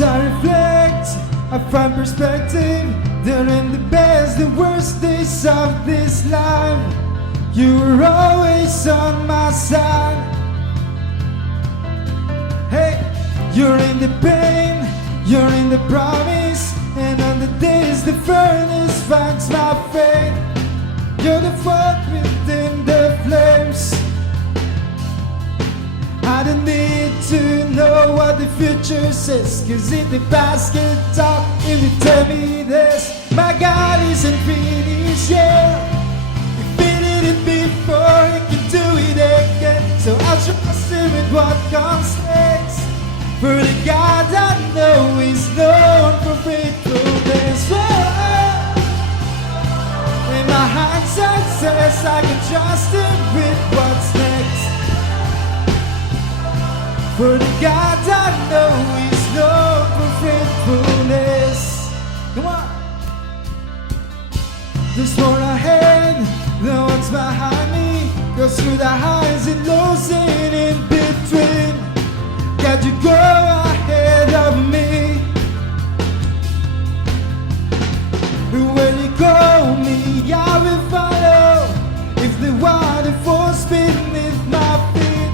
As I reflect, I find perspective. During the best, the worst days of this life, you were always on my side. Hey, you're in the pain, you're in the promise, and on the days the furnace finds my fate, you're the fire within the flames. I don't need to know what the future says, 'cause if the past can talk, it will tell me this: my God isn't finished yet. He did it before, He can do it again. So I'll trust Him with what comes next. For the God I know is known for faithfulness. In my hindsight says I can trust Him with what's next. For the God I know is known for faithfulness. Come on. There's more ahead than what's behind me. Goes through the highs and lows and in between. God, you go ahead of me. Where you go me, I will follow. If the waterfalls beneath my feet,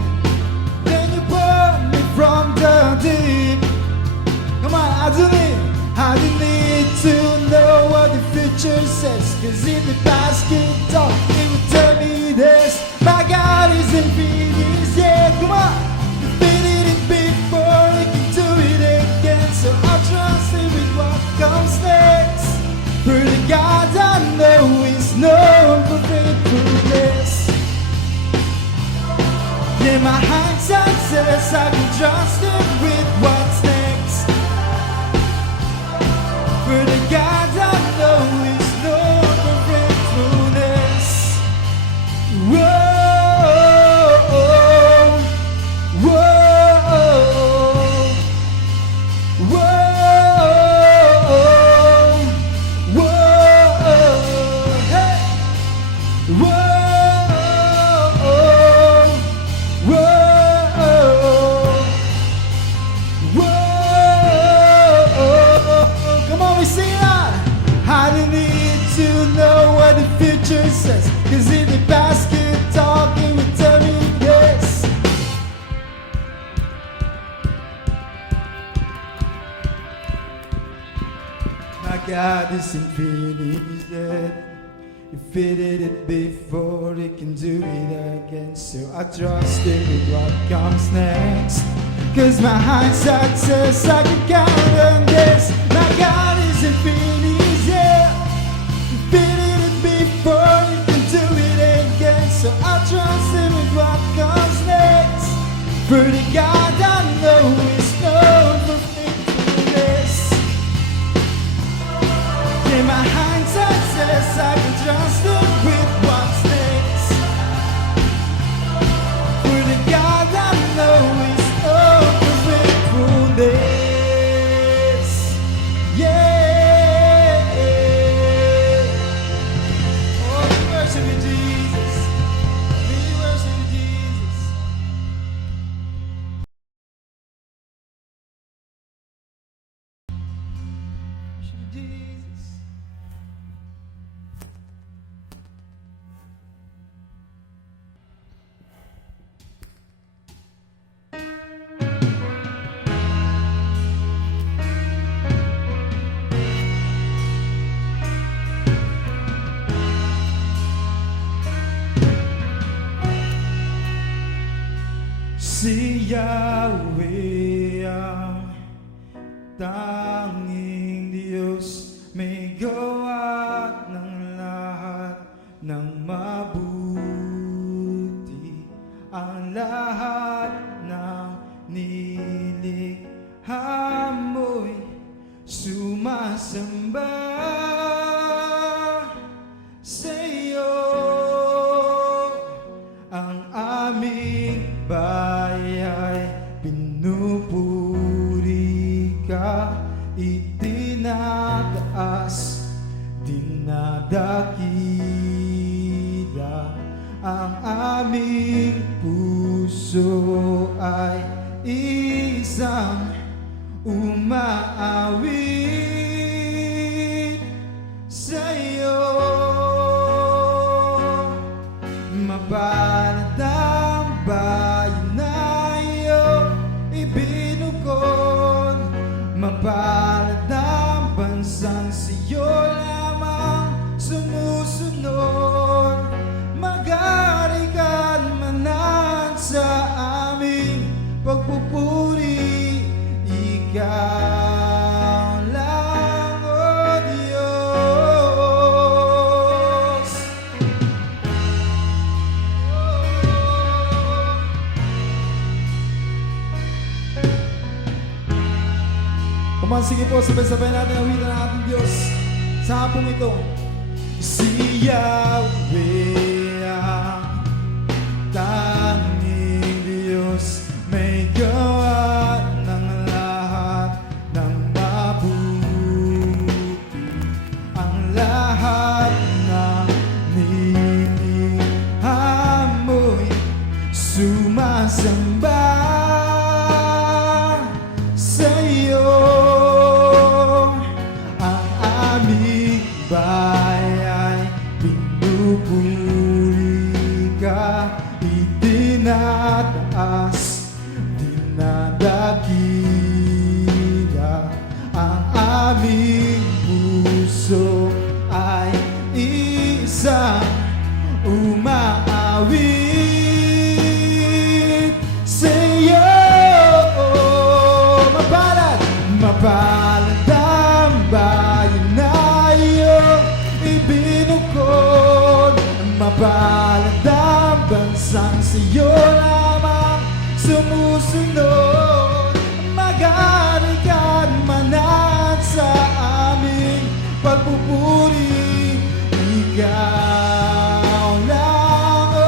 then you pull me from the deep. Come on, I don't need to know what the future says, 'cause if the past can talk, it will tell me this: my God isn't finished yet. Come on, He did it before, He can do it again. So I'll trust Him with what comes next. For the God I know is known for faithfulness. Yeah, my hindsight says I can trust Him with what's next. For the God I know is known for faithfulness. Whoa, whoa, whoa. Says, 'cause if the past could talk, it would tell me this: my God isn't finished yet. If He did it before, He can do it again. So I trust Him with what comes next, 'cause my hindsight says I can count on this. My God isn't finished yet. If He did it before, He can do it again. So I trust Him with what comes next. For the God I know is known for faithfulness. Yeah, my hindsight says I can trust Him with what's next. For the God I know is known for faithfulness. Yeah. We worship you, Jesus. We worship you, Jesus. Worship you, Jesus. Si Yahweh ang tanging Diyos, may gawa ng lahat ng mabuti. Ang lahat ng nilikha mo'y sumasamba sa iyo. Ang aming bayay pinupuri ka, itinataas, dinadakila. Ang aming puso ay isang umaawit sa'yo. Mapalad ang bayan na iyong ibinukod, mapalad ang bansang sa'yo lamang sumusunod. Mag-ari ka't manan sa aming pagpupuri, ikaw lang, O Diyos. Come on, sige po, sabay-sabay natin awitan ang ating Diyos sa hapong ito. Si Yahweh ang tanging Diyos, may gawa ng lahat ng mabuti. Ang lahat ng nilihamoy sumasamba sa iyo. Ang aming bayan pinupuri ka, itinataas, dinadakila. Ang aming puso ay isang umaawit sa iyo. Mapalad, mapalad ang bayan na iyong ibinukod, mapalad ang bansang sa'yo lamang sumusunod. Mag-ari ka't manan sa aming pagpupuri, ikaw lang, O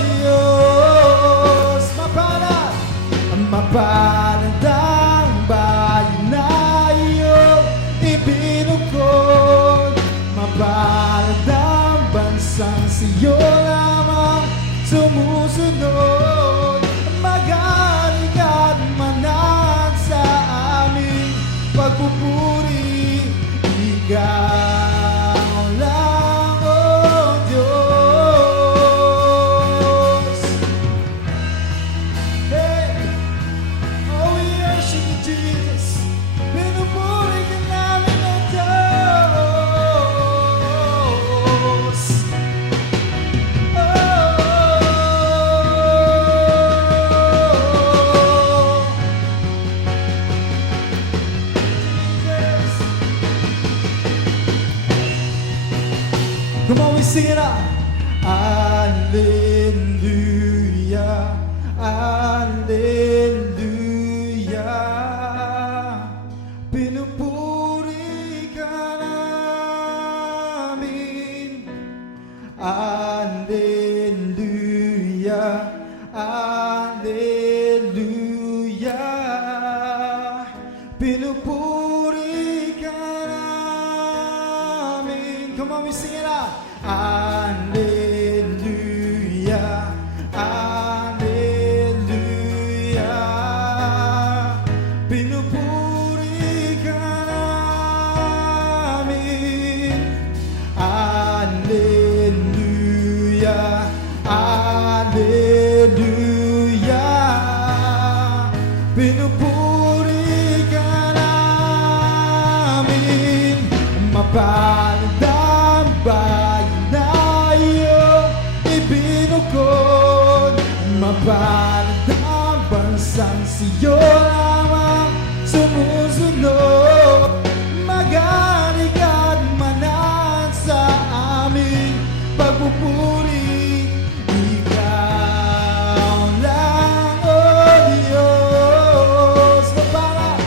Diyos. Mapalad, mapalad ang bayan na iyong ibinukod, mapalad ang bansang sa'yo lamang sumusunod. Mag-ari ka't manan sa aming pagpupuri, ikaw lang, O Diyos. Hey, oh, we worship you, Jesus. Pinupuri ka namin, O Diyos. Come on, we sing it out. Alleluia, alleluia. Pinupuri ka namin. Alleluia, alleluia. Pinupuri ka namin. Come on, we sing it out. Alleluia, alleluia. Pinupuri ka namin. Alleluia, alleluia. Pinupuri ka namin. Mapalad ang bayan na iyong ibinukod, mapalad ang bansang sa'yo lamang sumusunod. Mag-ari ka't manan sa aming pagpupuri, ikaw lang, O Diyos. Mapalad,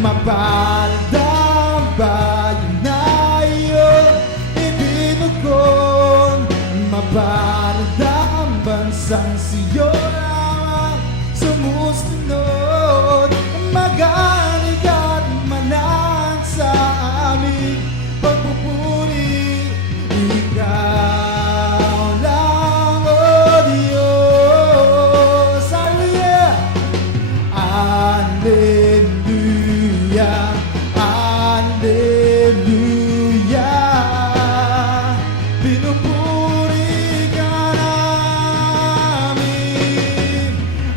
mapalad ang bayan na iyong ibinukod, mapalad ang bansang sa'yo lamang sumusunod. pinupuri ka namin.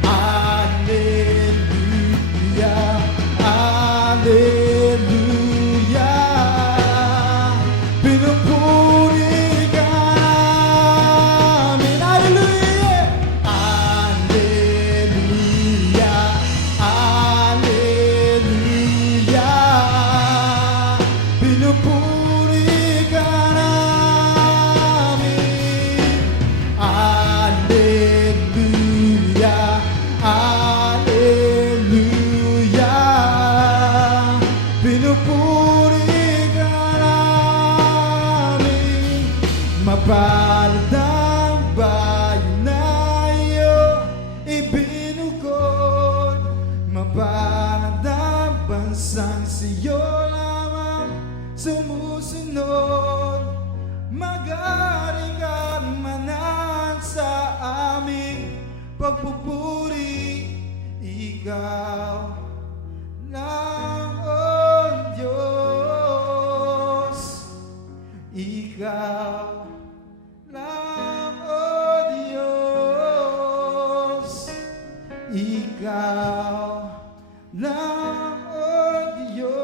Hallelujah, hallelujah, pinupuri ka namin. Hallelujah, hallelujah, hallelujah, pinupuri ka namin. Hallelujah, hallelujah, pinupuri ka namin. Mapalad ang bayan na iyong ibinukod, mapalad ang bansang siyo lamang sumusunod. Magaling at manan sa aming pagpupuri, ikaw lang, oh Diyos. Ikaw lang, oh Diyos. Ikaw lang, oh Diyos.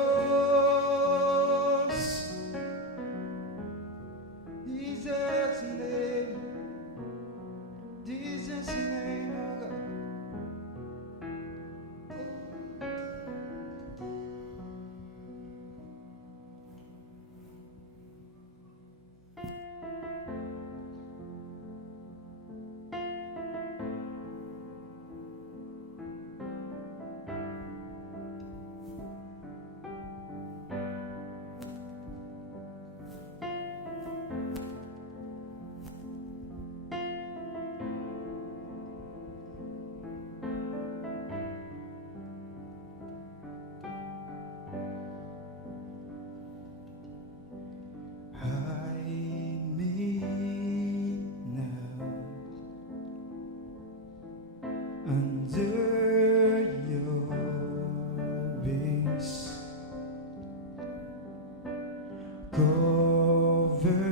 Jesus' name, Jesus' name, oh God. Hide me now under your wings. Cover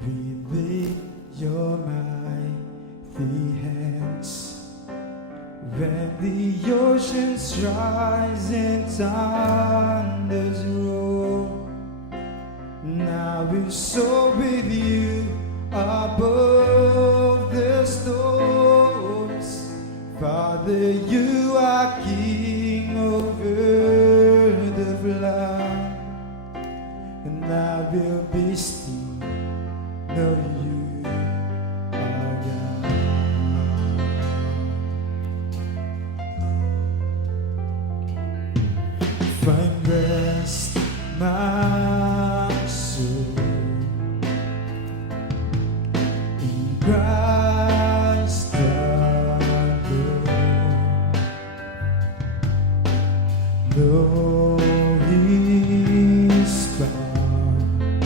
me with your mighty hands. When the oceans rise and thunders roll, now we're so with you above the storms. Father, you are king over the flood, and I will be still, know you are God. Find rest, my soul, in Christ alone. Know He's found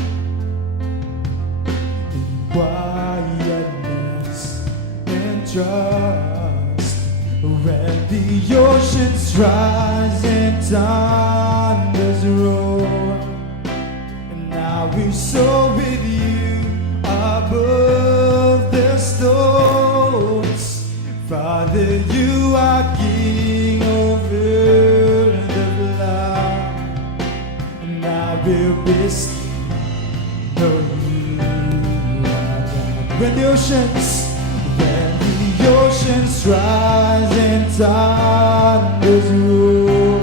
in quietness and trust. When the oceans rise and thunders roar, and now we're so with you above the storms. Father, you are king over the flood, and I will be still, know you are God. When the oceans rise and thunders roar,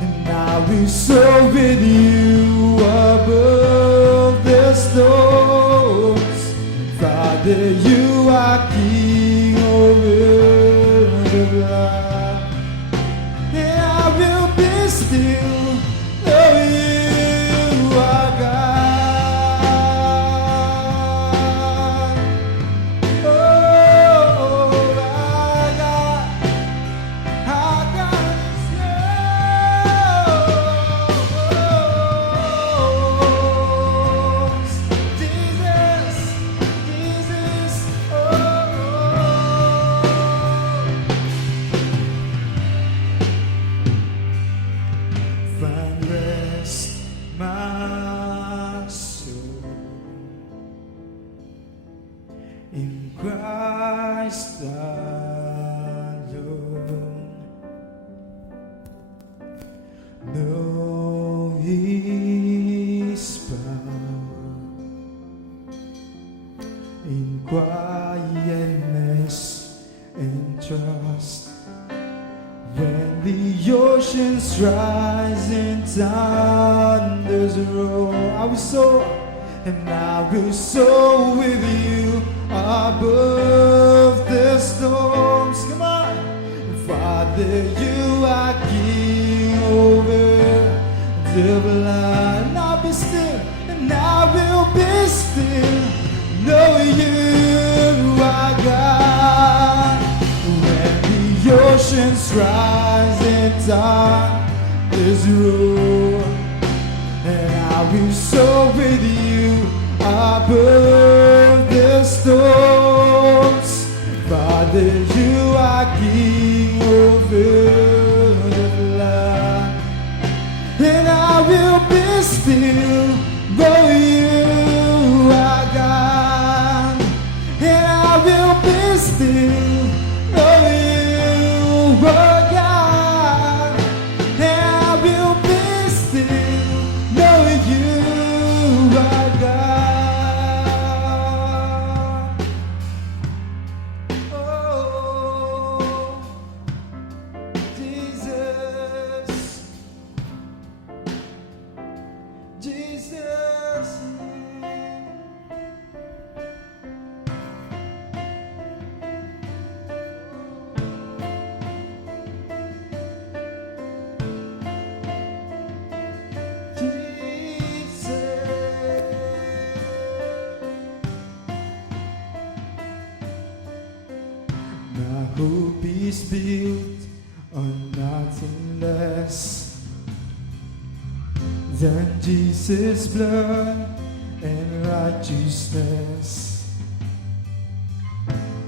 and now we're so with you above the storms. Father, you are king over the flood, and I will be still, know you are God. know His power in quietness and trust. When the oceans rise and thunders roar, I will soar, and I will soar with you above the storms. Come on, Father, you are King over the blind. I'll be still, and I will be still. Know you are God. When the oceans rise and thunders roar, and I will soar with you above the storms. Father, you are King over the land, and I will be still. Know you are God, and I will be still. Know you are God, and I will be still. Know you are God. Oh, Jesus, Jesus. My hope is built on nothing less than Jesus' blood and righteousness.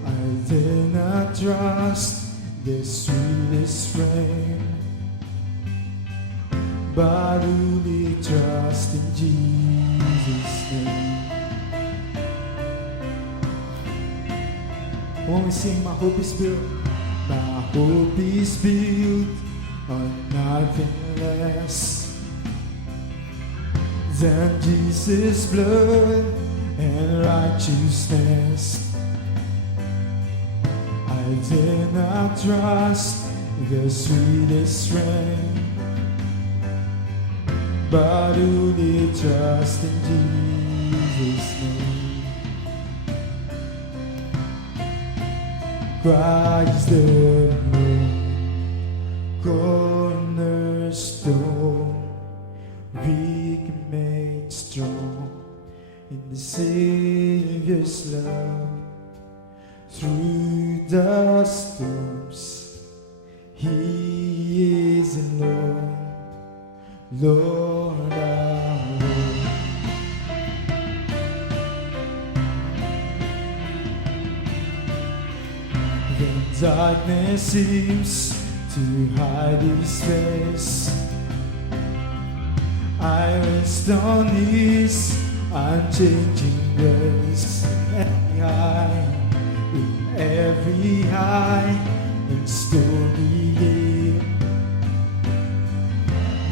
I dare not trust the sweetest frame, but only trust in Jesus' name. When we sing, my hope is built, my hope is built on nothing less than Jesus' blood and righteousness. I dare not trust the sweetest rain, but only trust in Jesus' name. Christ the Lord, cornerstone, weak made strong in the Savior's love. Through the storms, He is Lord, Lord our Lord. When darkness seems to hide His face, I rest on His unchanging grace. In every high and stormy day,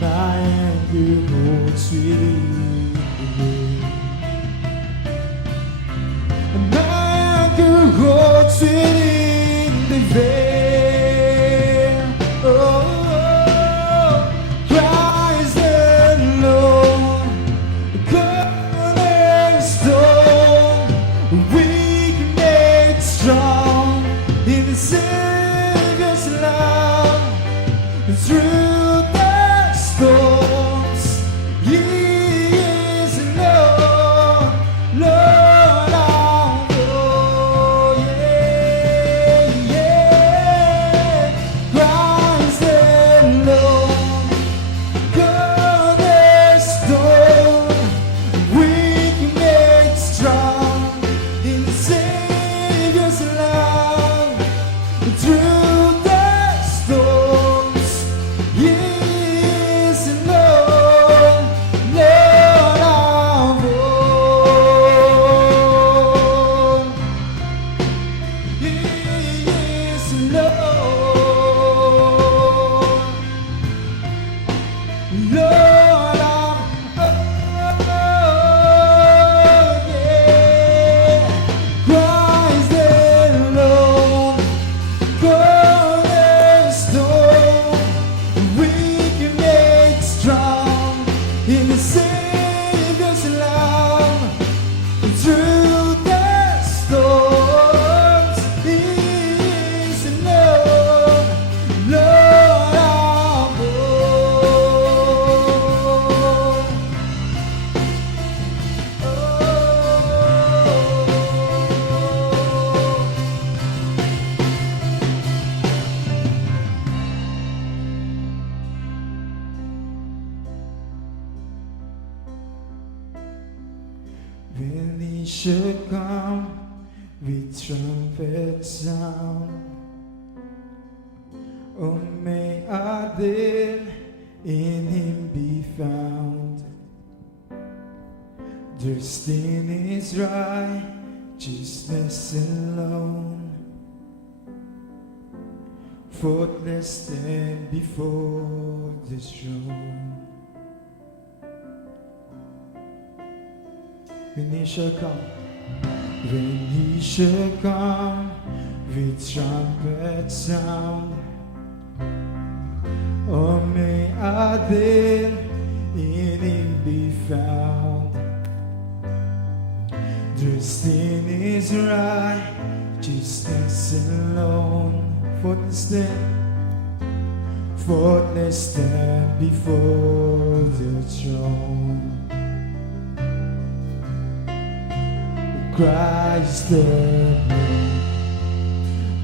my anchor holds within the veil. My anchor holds within the veil. Oh, Christ the Lord, cornerstone, weak made strong in the Savior's love. Through the storms, He is Lord, Lord our Lord. Yeah, yeah. Christ the Lord, cornerstone, weak made strong in the Savior's love. Through the storms, when he should come with trumpet sound. Oh, may I then in him be found, dressed in his righteousness alone, faultless stand before the throne. When he shall come, when he shall come with trumpet sound, oh, may I then in him be found, dressed in his righteousness alone, faultless stand before the throne. Christ the main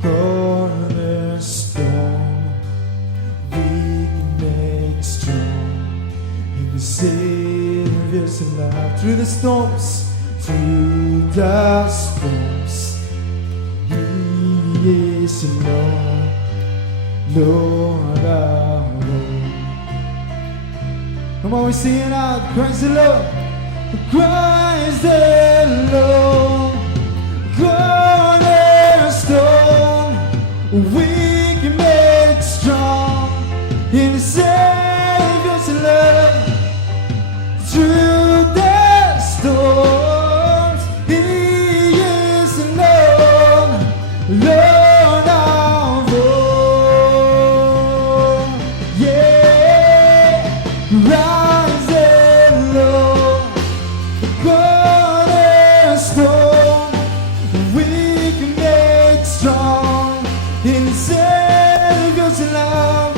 cornerstone, weak made strong in the Savior's love. Through the storms, He is Lord, Lord our Lord. Come on, we sing it out. Christ the Lord, Christ the Lord, cornerstone, weak made strong in the Savior's love. Through the storms, He is Lord, Lord of all. Yeah, rise and Lord, cornerstone, weak made strong in Savior's love.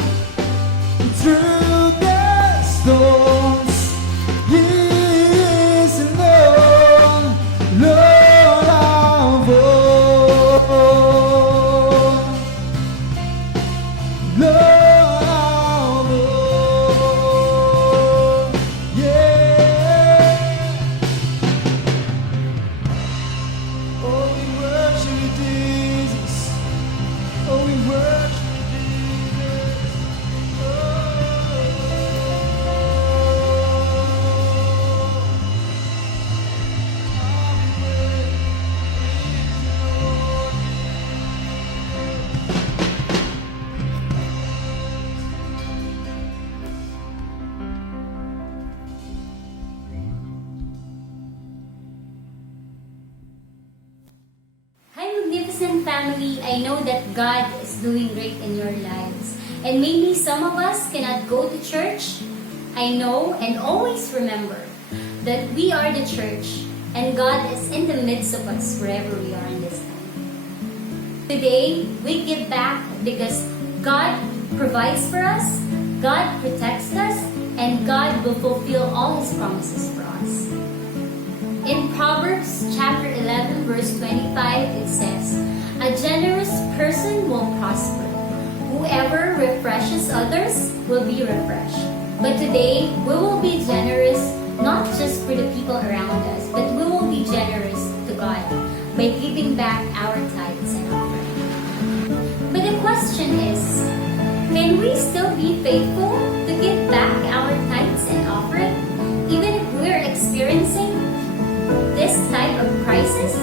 Through the storms, He is Lord, Lord of all, Lord of all. Yeah. Oh, we worship you, Jesus. Oh, we worship you, Jesus. Hi, Magnificent family! I know that God is doing great in your lives. And maybe some of us cannot go to church. I know and always remember that we are the church and God is in the midst of us wherever we are in this time. Today, we give back because God provides for us, God protects us, and God will fulfill all His promises for us. In Proverbs chapter 11 verse 25 it says, "A generous person will prosper. Whoever refreshes others will be refreshed." But today, we will be generous not just for the people around us, but we will be generous to God by giving back our tithes and offerings. But the question is, can we still be faithful to give back our tithes and offering even if we're experiencing this type of crisis?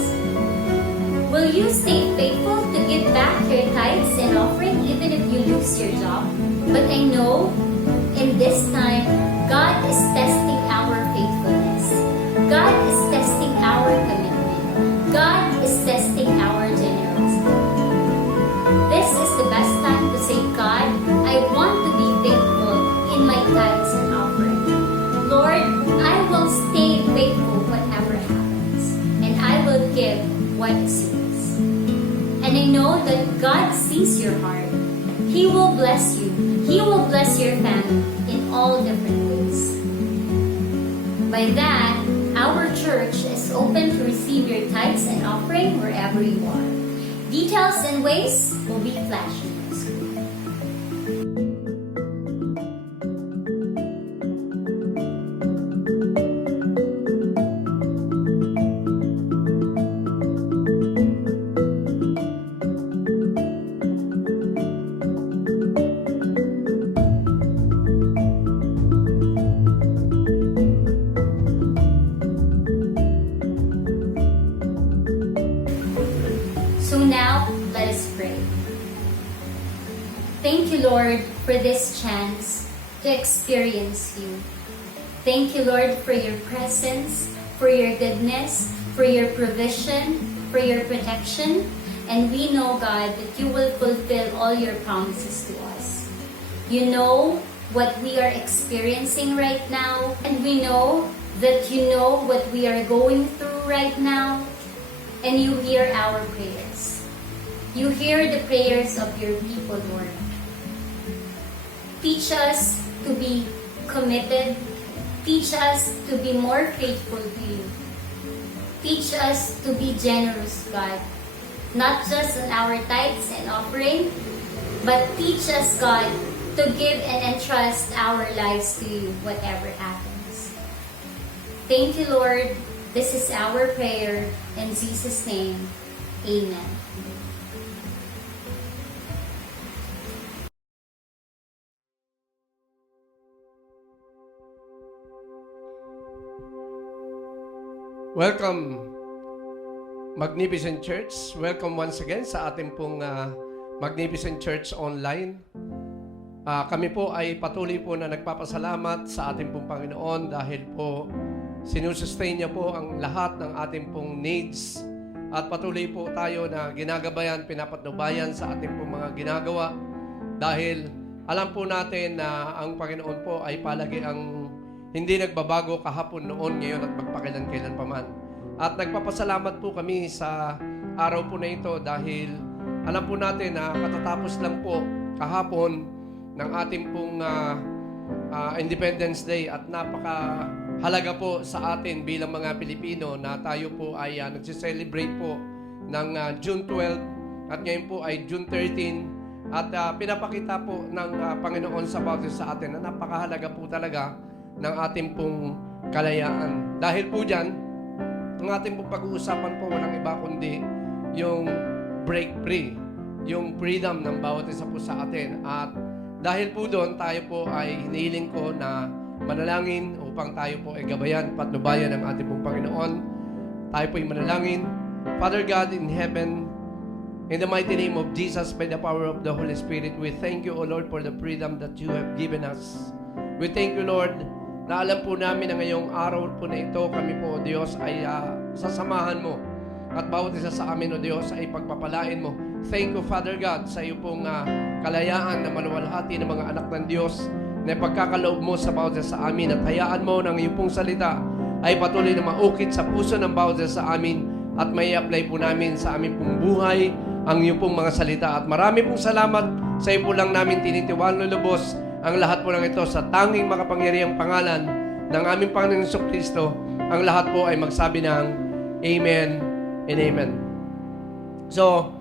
Will you stay faithful to give back your tithes and offering even if you lose your job? But I know in this time, God is testing our faithfulness. God is testing our commitment. God is testing our generosity. This is the best time to say, God, I want to be faithful in my tithes and offering. Lord, I will stay faithful whatever happens, and I will give what is yours. And I know that God sees your heart. He will bless you. He will bless your family in all different ways. By that, our church is open to receive your tithes and offering wherever you are. Details and ways will be flashing on the screen. Lord, for this chance to experience you. Thank you, Lord, for your presence, for your goodness, for your provision, for your protection. And we know, God, that you will fulfill all your promises to us. You know what we are experiencing right now, and we know that you know what we are going through right now, and you hear our prayers. You hear the prayers of your people, Lord. Teach us to be committed. Teach us to be more faithful to you. Teach us to be generous, God. Not just in our tithes and offering, but teach us, God, to give and entrust our lives to you, whatever happens. Thank you, Lord. This is our prayer. In Jesus' name, amen. Welcome, Magnificent Church. Welcome once again sa ating pong Magnificent Church Online. Kami po ay patuloy po na nagpapasalamat sa ating pong Panginoon dahil po sinusustain niya po ang lahat ng ating pong needs at patuloy po tayo na ginagabayan, pinapatnubayan sa ating pong mga ginagawa dahil alam po natin na ang Panginoon po ay palagi ang hindi nagbabago kahapon, noon, ngayon at magpakilan-kailan pa man. At nagpapasalamat po kami sa araw po na ito dahil alam po natin na katatapos lang po kahapon ng ating pong Independence Day at napakahalaga po sa atin bilang mga Pilipino na tayo po ay nagsiselebrate po ng June 12 at ngayon po ay June 13 at pinapakita po ng Panginoon sa bawat sa atin na napakahalaga po talaga ng ating pong kalayaan. Dahil po dyan, ang ating pong pag-uusapan po walang iba kundi yung break free, yung freedom ng bawat isa po sa atin. At dahil po doon, tayo po ay hinihiling ko na manalangin upang tayo po ay gabayan, patnubayan ng ating pong Panginoon. Tayo po ay manalangin. Father God in heaven, in the mighty name of Jesus, by the power of the Holy Spirit, we thank you, O Lord, for the freedom that you have given us. We thank you, Lord, na alam po namin na ngayong araw po na ito, kami po, O Diyos, ay sasamahan mo. At bawat isa sa amin, O Diyos, ay pagpapalain mo. Thank you, Father God, sa iyo pong kalayaan na maluwalhati ng mga anak ng Diyos na pagkakaloob mo sa bawat isa sa amin at hayaan mo ng iyong pong salita ay patuloy na maukit sa puso ng bawat isa sa amin at may apply po namin sa aming pong buhay ang iyong pong mga salita. At marami pong salamat sa iyo po lang namin tinitiwala lubos ang lahat po ng ito sa tanging makapangyarihang pangalan ng aming Panginoon Jesucristo. Ang lahat po ay magsabi ng Amen and Amen. So,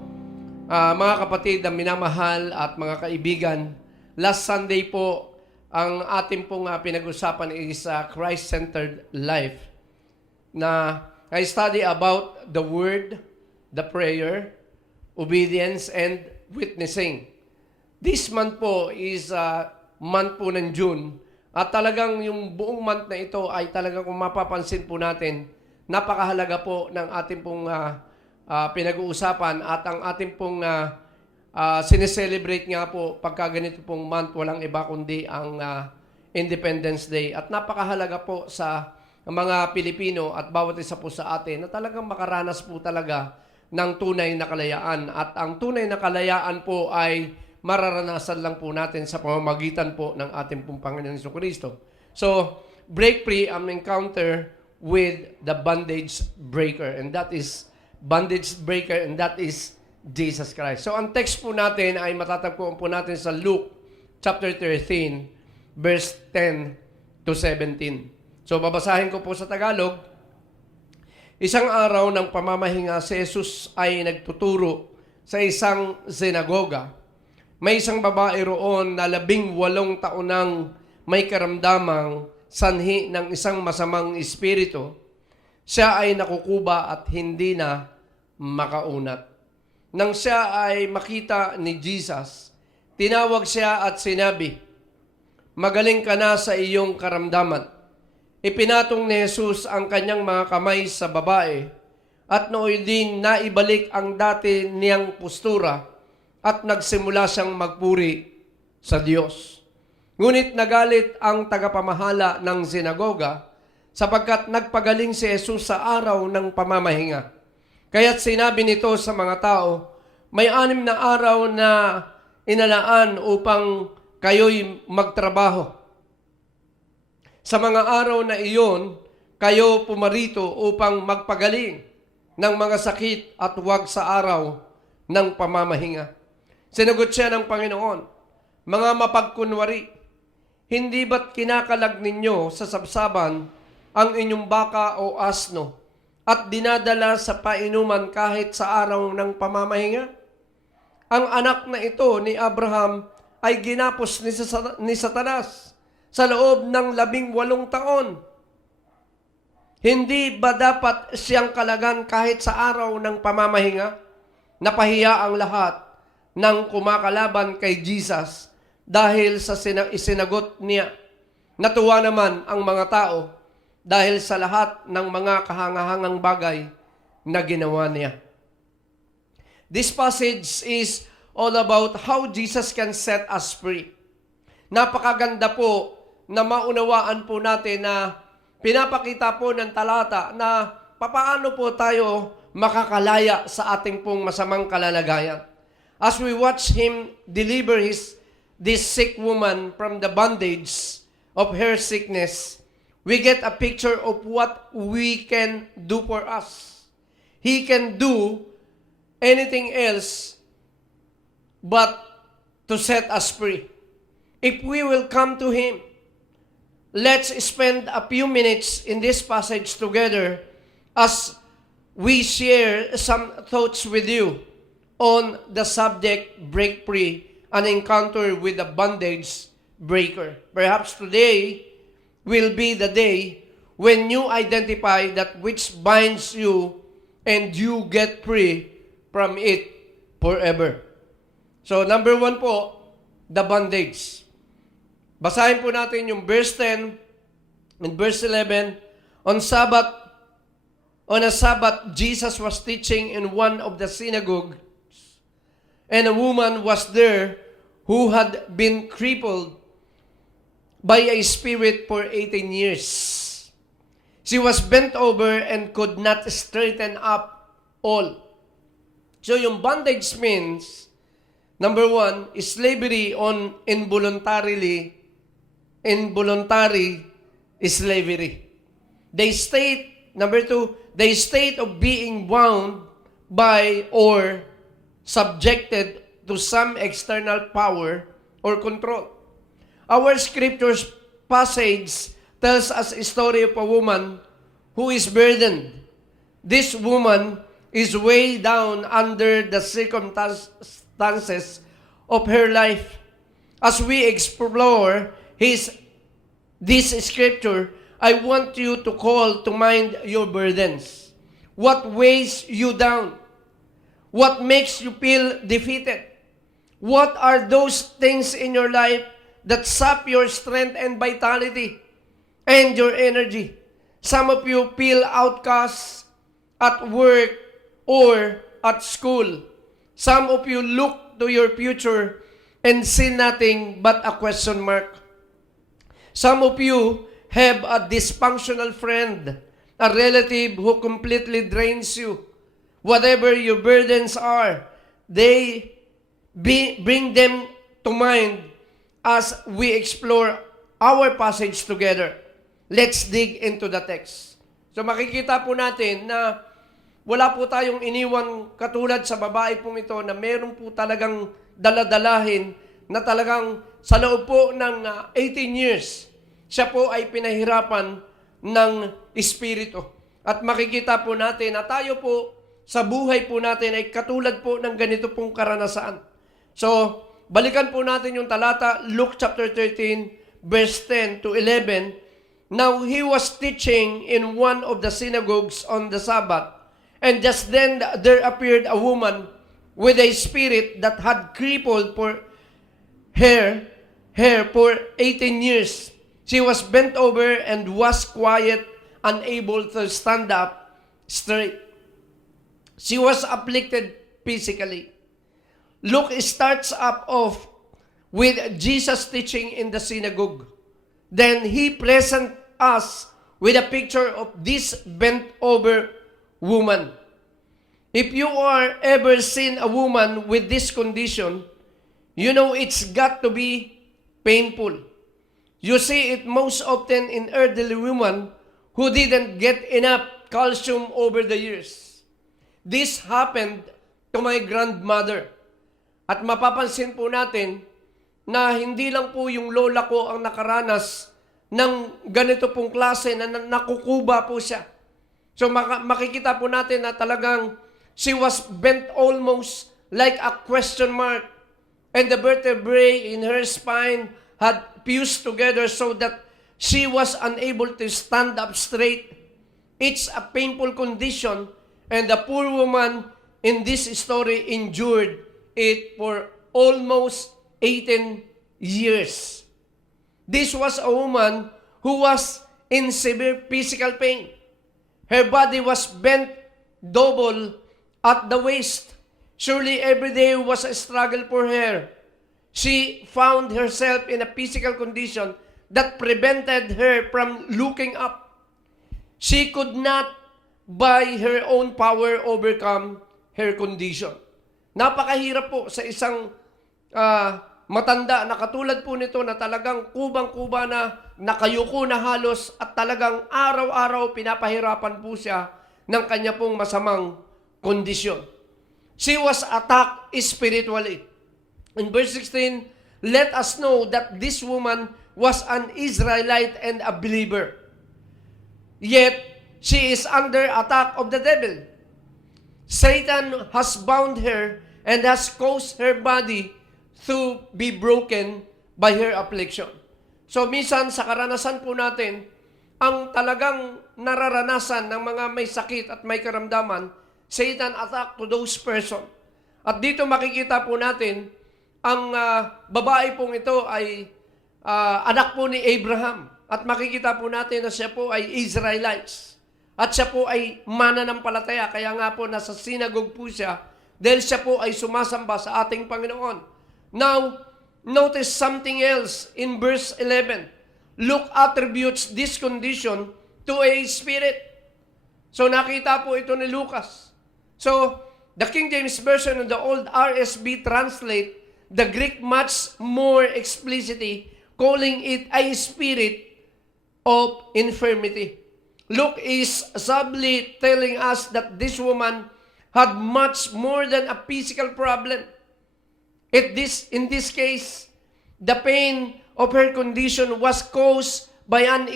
mga kapatid na minamahal at mga kaibigan, last Sunday po, ang ating pong pinag-usapan is Christ-centered life. Na I study about the Word, the prayer, obedience, and witnessing. This month po is month po ng June. At talagang yung buong month na ito ay talagang kung mapapansin po natin, napakahalaga po ng ating pong pinag-uusapan at ang ating pong sineselebrate nga po pagka ganito pong month, walang iba kundi ang Independence Day. At napakahalaga po sa mga Pilipino at bawat isa po sa atin na talagang makaranas po talaga ng tunay na kalayaan. At ang tunay na kalayaan po ay mararanasan lang po natin sa pamamagitan po ng ating pong Panginoon Jesucristo. So, break free ang encounter with the bondage breaker. And that is bondage breaker and that is Jesus Christ. So, ang text po natin ay matatagpuan po natin sa Luke chapter 13, verse 10 to 17. So, babasahin ko po sa Tagalog. Isang araw ng pamamahinga, si Jesus ay nagtuturo sa isang sinagoga. May isang babae roon na 18 taon nang may karamdamang sanhi ng isang masamang espiritu. Siya ay nakukuba at hindi na makaunat. Nang siya ay makita ni Jesus, tinawag siya at sinabi, "Magaling ka na sa iyong karamdaman." Ipinatong ni Jesus ang kanyang mga kamay sa babae at nooy din naibalik ang dati niyang postura at nagsimula siyang magpuri sa Diyos. Ngunit nagalit ang tagapamahala ng sinagoga sapagkat nagpagaling si Jesus sa araw ng pamamahinga. Kaya't sinabi nito sa mga tao, may 6 na araw na inalaan upang kayo'y magtrabaho. Sa mga araw na iyon, kayo pumarito upang magpagaling ng mga sakit at huwag sa araw ng pamamahinga. Sinagot siya ng Panginoon, mga mapagkunwari, hindi ba't kinakalag ninyo sa sabsaban ang inyong baka o asno at dinadala sa painuman kahit sa araw ng pamamahinga? Ang anak na ito ni Abraham ay ginapos ni Satanas sa loob ng 18 taon. Hindi ba dapat siyang kalagan kahit sa araw ng pamamahinga? Napahiya ang lahat ng kumakalaban kay Jesus dahil sa isinagot niya. Natuwa naman ang mga tao dahil sa lahat ng mga kahangahangang bagay na ginawa niya. This passage is all about how Jesus can set us free. Napakaganda po na maunawaan po natin na pinapakita po ng talata na papaano po tayo makakalaya sa ating pong masamang kalalagayan. As we watch Him deliver this sick woman from the bondage of her sickness, we get a picture of what we can do for us. He can do anything else but to set us free. If we will come to Him, let's spend a few minutes in this passage together as we share some thoughts with you on the subject, break free, an encounter with the bondage breaker. Perhaps today will be the day when you identify that which binds you and you get free from it forever. So, number 1 po, the bondage. Basahin po natin yung verse 10 and verse 11. On a Sabbath, Jesus was teaching in one of the synagogues, and a woman was there who had been crippled by a spirit for 18 years. She was bent over and could not straighten up all. So yung bondage means, number 1, is slavery on involuntary slavery. Number 2, the state of being bound by or subjected to some external power or control. Our scripture's passage tells us a story of a woman who is burdened. This woman is way down under the circumstances of her life. As we explore this scripture, I want you to call to mind your burdens. What weighs you down? What makes you feel defeated? What are those things in your life that sap your strength and vitality and your energy? Some of you feel outcast at work or at school. Some of you look to your future and see nothing but a question mark. Some of you have a dysfunctional friend, a relative who completely drains you. Whatever your burdens are, bring them to mind as we explore our passage together. Let's dig into the text. So makikita po natin na wala po tayong iniwan katulad sa babae pong ito na meron po talagang daladalahin na talagang sa loob po ng 18 years, siya po ay pinahirapan ng Espiritu. At makikita po natin na tayo po sa buhay po natin ay katulad po ng ganito pong karanasan. So, balikan po natin yung talata, Luke chapter 13, verse 10 to 11. Now, he was teaching in one of the synagogues on the Sabbath, and just then there appeared a woman with a spirit that had crippled her for 18 years. She was bent over and was quiet, unable to stand up straight. She was afflicted physically. Luke starts up off with Jesus teaching in the synagogue. Then he present us with a picture of this bent over woman. If you are ever seen a woman with this condition, you know it's got to be painful. You see it most often in elderly women who didn't get enough calcium over the years. This happened to my grandmother. At mapapansin po natin na hindi lang po yung lola ko ang nakaranas ng ganito pong klase na nakukuba po siya. So makikita po natin na talagang she was bent almost like a question mark. And the vertebrae in her spine had fused together so that she was unable to stand up straight. It's a painful condition, and the poor woman in this story endured it for almost 18 years. This was a woman who was in severe physical pain. Her body was bent double at the waist. Surely every day was a struggle for her. She found herself in a physical condition that prevented her from looking up. She could not, by her own power, overcome her condition. Napakahirap po sa isang matanda na katulad po nito na talagang kubang-kuba na nakayuko na halos at talagang araw-araw pinapahirapan po siya ng kanya pong masamang kondisyon. She was attacked spiritually. In verse 16, let us know that this woman was an Israelite and a believer. Yet, she is under attack of the devil. Satan has bound her and has caused her body to be broken by her affliction. So, minsan sa karanasan po natin, ang talagang nararanasan ng mga may sakit at may karamdaman, Satan attack to those person. At dito makikita po natin, ang babae pong ito ay anak po ni Abraham. At makikita po natin na siya po ay Israelites. At siya po ay mananampalataya. Kaya nga po nasa synagogue po siya dahil siya po ay sumasamba sa ating Panginoon. Now, notice something else in verse 11. Luke attributes this condition to a spirit. So nakita po ito ni Lucas. So, the King James Version of the Old RSV translate the Greek much more explicitly, calling it a spirit of infirmity. Luke is subtly telling us that this woman had much more than a physical problem. In this case, the pain of her condition was caused by an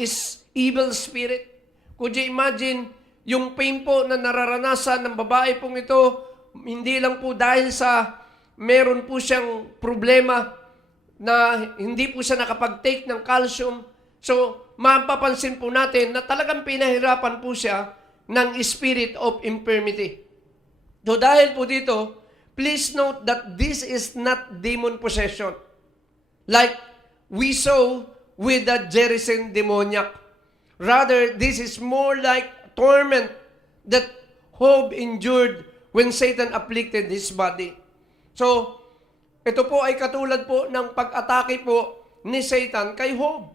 evil spirit. Could you imagine yung pain po na nararanasan ng babae pong ito, hindi lang po dahil sa meron po siyang problema na hindi po siya nakapag-take ng calcium. So, mapapansin po natin na talagang pinahirapan po siya ng spirit of infirmity. So, dahil po dito, please note that this is not demon possession. Like we saw with the Gerasene demoniac. Rather, this is more like torment that Job endured when Satan afflicted his body. So, ito po ay katulad po ng pag-atake po ni Satan kay Job,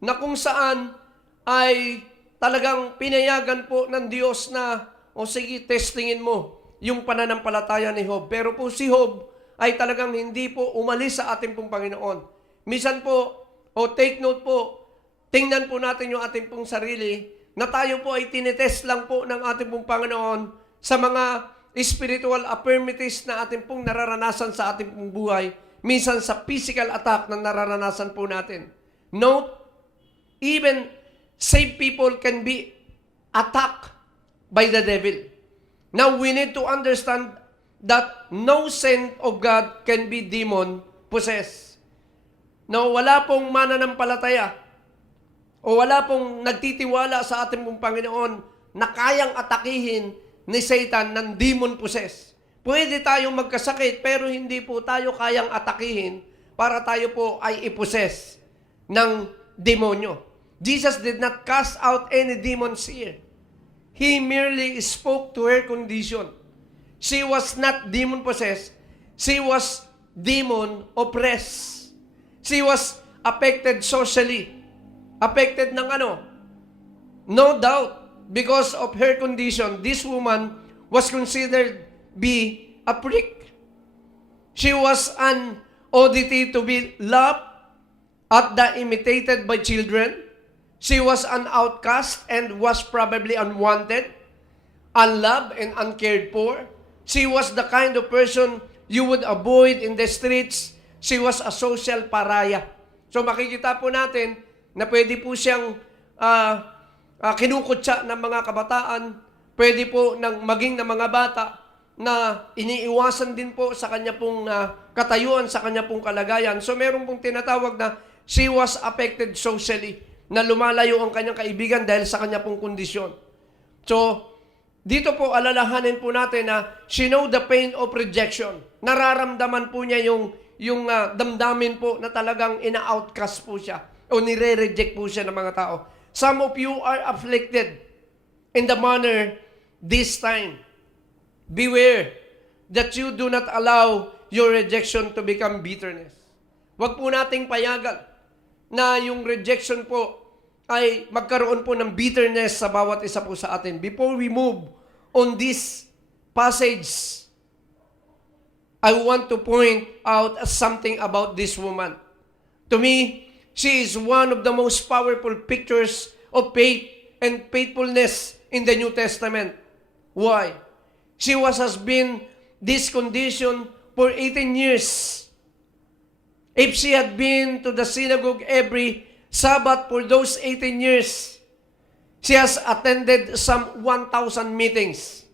na kung saan ay talagang pinayagan po ng Diyos na, o sige, testingin mo yung pananampalataya ni Job. Pero po si Job ay talagang hindi po umalis sa ating pong Panginoon. Minsan po, o take note po, tingnan po natin yung ating pong sarili, na tayo po ay tinetest lang po ng ating pong Panginoon sa mga spiritual affirmities na ating pong nararanasan sa ating pong buhay, minsan sa physical attack na nararanasan po natin. Note, even saved people can be attacked by the devil. Now, we need to understand that no saint of God can be demon possessed. Now, wala pong mananampalataya o wala pong nagtitiwala sa ating pong Panginoon na kayang atakihin ni Satan ng demon possessed. Pwede tayong magkasakit pero hindi po tayo kayang atakihin para tayo po ay ipossess ng demonyo. Jesus did not cast out any demons here. He merely spoke to her condition. She was not demon possessed. She was demon oppressed. She was affected socially. Affected ng ano? No doubt, because of her condition, this woman was considered be a prick. She was an oddity to be loved at the imitated by children. She was an outcast and was probably unwanted, unloved and uncared for. She was the kind of person you would avoid in the streets. She was a social pariah. So makikita po natin na pwede po siyang kinukutsa ng mga kabataan, pwede po maging ng mga bata na iniiwasan din po sa kanya pong katayuan, sa kanya pong kalagayan. So meron pong tinatawag na she was affected socially, na lumalayo ang kanyang kaibigan dahil sa kanya pong kondisyon. So, dito po alalahanin po natin na she know the pain of rejection. Nararamdaman po niya yung damdamin po na talagang ina-outcast po siya o nire-reject po siya ng mga tao. Some of you are afflicted in the manner this time. Beware that you do not allow your rejection to become bitterness. Huwag po nating payagan na yung rejection po ay magkaroon po ng bitterness sa bawat isa po sa atin. Before we move on this passage, I want to point out something about this woman. To me, she is one of the most powerful pictures of faith and faithfulness in the New Testament. Why? She has been this condition for 18 years. If she had been to the synagogue every Sabbath for those 18 years, she has attended some 1,000 meetings.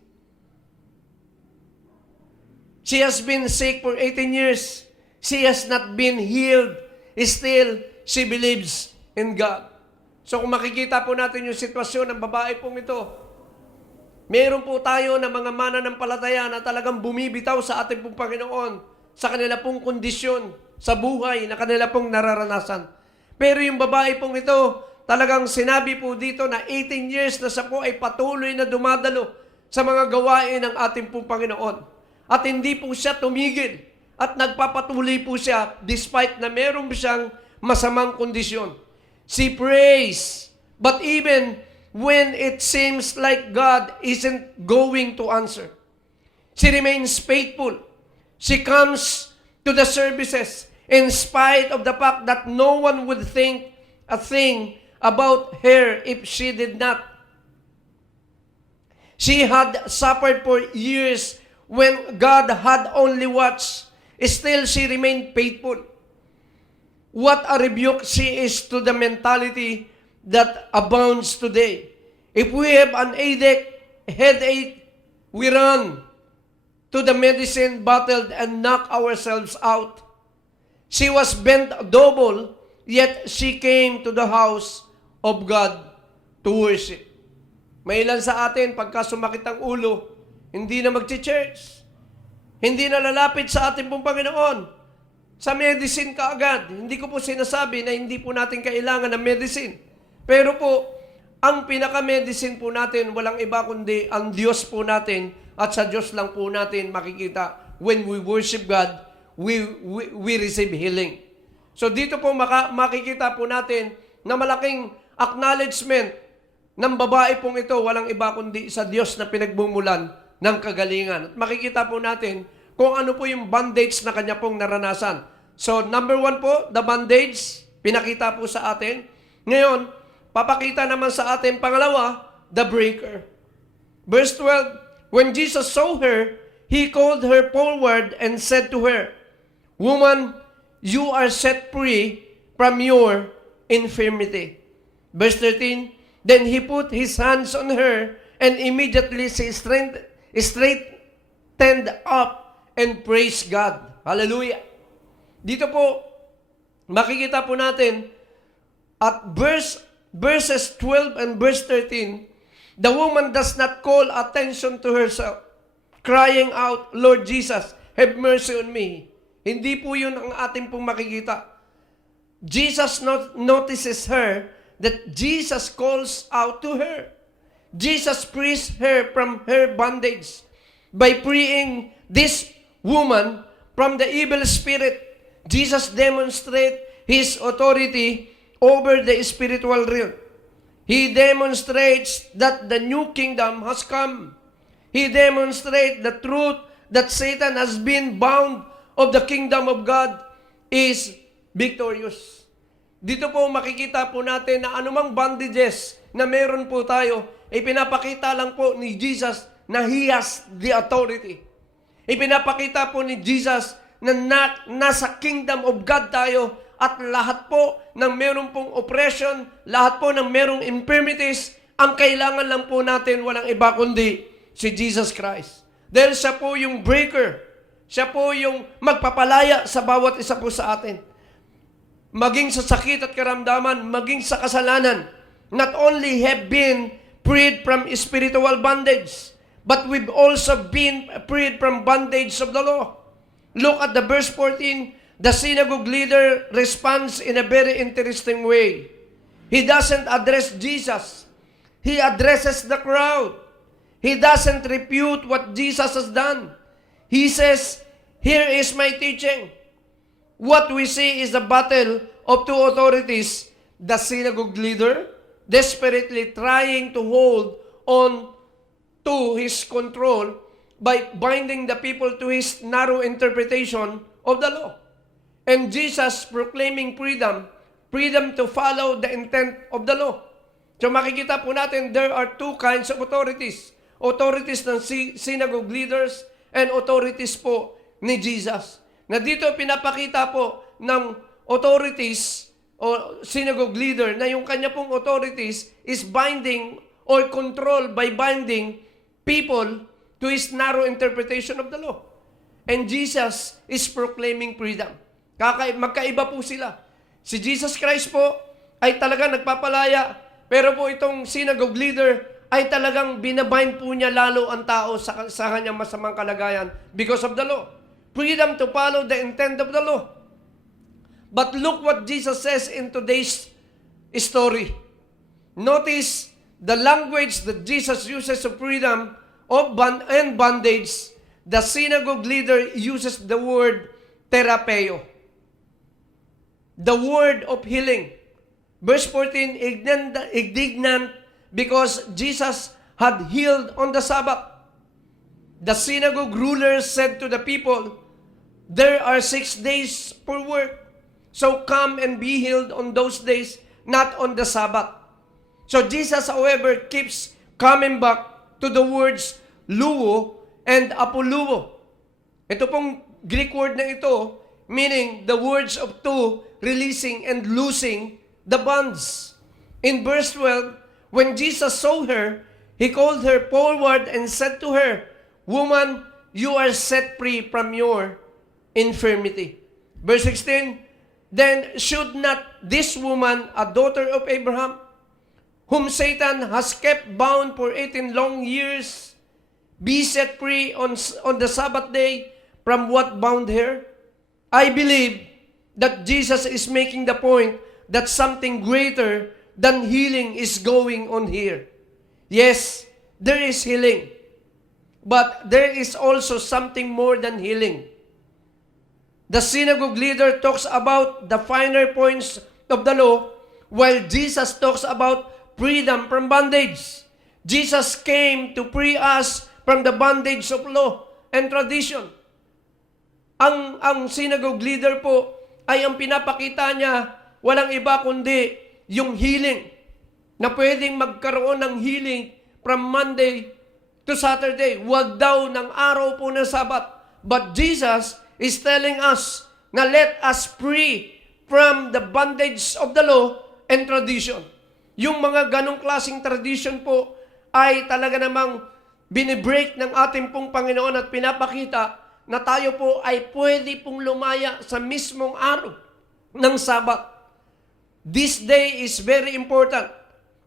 She has been sick for 18 years. She has not been healed. Still, she believes in God. So kung makikita po natin yung sitwasyon ng babae pong ito, meron po tayo na mga mananampalataya na talagang bumibitaw sa ating pong Panginoon sa kanila pong kondisyon, sa buhay na kanila pong nararanasan. Pero yung babae pong ito, talagang sinabi po dito na 18 years na siya po ay patuloy na dumadalo sa mga gawain ng ating pong Panginoon. At hindi po siya tumigil at nagpapatuloy po siya despite na meron siyang masamang kondisyon. She prays, but even when it seems like God isn't going to answer, she remains faithful. She comes to the services in spite of the fact that no one would think a thing about her if she did not. She had suffered for years when God had only watched. Still, she remained faithful. What a rebuke she is to the mentality that abounds today. If we have an headache, we run to the medicine bottle and knock ourselves out. She was bent double, yet she came to the house of God to worship. May ilan sa atin, pagka sumakit ang ulo, hindi na magti-church. Hindi na lalapit sa ating pong Panginoon. Sa medicine ka agad. Hindi ko po sinasabi na hindi po natin kailangan ng medicine. Pero po, ang pinaka-medicine po natin, walang iba kundi ang Diyos po natin at sa Diyos lang po natin makikita when we worship God, we receive healing. So dito po makikita po natin na malaking acknowledgement ng babae pong ito, walang iba kundi sa Diyos na pinagbumulan ng kagalingan. At makikita po natin kung ano po yung bondage na kanya pong naranasan. So number 1 po, the bondage, pinakita po sa atin. Ngayon, papakita naman sa atin pangalawa, the breaker. Verse 12, when Jesus saw her, He called her forward and said to her, "Woman, you are set free from your infirmity." Verse 13, then He put His hands on her, and immediately she straightened up and praised God. Hallelujah. Dito po, makikita po natin, at verses 12 and verse 13, the woman does not call attention to herself, crying out, "Lord Jesus, have mercy on me." Hindi po yun ang ating pong makikita. Jesus notices her, that Jesus calls out to her. Jesus frees her from her bondage by freeing this woman from the evil spirit. Jesus demonstrates His authority over the spiritual realm. He demonstrates that the new kingdom has come. He demonstrates the truth that Satan has been bound of the kingdom of God is victorious. Dito po makikita po natin na anumang bondages na meron po tayo, ipinapakita lang po ni Jesus na He has the authority. Ipinapakita po ni Jesus na nasa kingdom of God tayo at lahat po ng meron pong oppression, lahat po ng merong infirmities, ang kailangan lang po natin walang iba kundi si Jesus Christ. Dahil siya po yung breaker. Siya po yung magpapalaya sa bawat isa po sa atin. Maging sa sakit at karamdaman, maging sa kasalanan, not only have been freed from spiritual bondage, but we've also been freed from bondage of the law. Look at the verse 14. The synagogue leader responds in a very interesting way. He doesn't address Jesus. He addresses the crowd. He doesn't refute what Jesus has done. He says, "Here is my teaching." What we see is the battle of two authorities. The synagogue leader desperately trying to hold on to his control by binding the people to his narrow interpretation of the law. And Jesus proclaiming freedom to follow the intent of the law. So makikita po natin, there are two kinds of authorities. Authorities ng synagogue leaders and authorities po ni Jesus. Na dito pinapakita po ng authorities o synagogue leader na yung kanya pong authorities is binding or controlled by binding people to his narrow interpretation of the law. And Jesus is proclaiming freedom. Magkaiba po sila. Si Jesus Christ po ay talagang nagpapalaya, pero po itong synagogue leader ay talagang binabind po niya lalo ang tao sa kanyang masamang kalagayan because of the law. Freedom to follow the intent of the law. But look what Jesus says in today's story. Notice the language that Jesus uses of freedom and bondage. The synagogue leader uses the word therapeo. The word of healing. Verse 14, indignant because Jesus had healed on the Sabbath. The synagogue rulers said to the people, "There are 6 days for work, so come and be healed on those days, not on the Sabbath." So Jesus, however, keeps coming back to the words luo and apoluo. Ito pong Greek word na ito, meaning the words of two releasing and loosing the bonds. In verse 12, when Jesus saw her, He called her forward and said to her, "Woman, you are set free from your infirmity." Verse 16, then should not this woman, a daughter of Abraham, whom Satan has kept bound for 18 long years, be set free on the Sabbath day from what bound her? I believe that Jesus is making the point that something greater than healing is going on here. Yes, there is healing. But there is also something more than healing. The synagogue leader talks about the finer points of the law, while Jesus talks about freedom from bondage. Jesus came to free us from the bondage of law and tradition. Ang synagogue leader po ay ang pinapakita niya walang iba kundi yung healing. Na pwedeng magkaroon ng healing from Monday to Saturday. Huwag daw ng araw po ng Sabat. But Jesus is telling us na let us free from the bondage of the law and tradition. Yung mga ganong klaseng tradition po ay talaga namang binibreak ng ating pong Panginoon at pinapakita na tayo po ay pwede pong lumaya sa mismong araw ng Sabat. This day is very important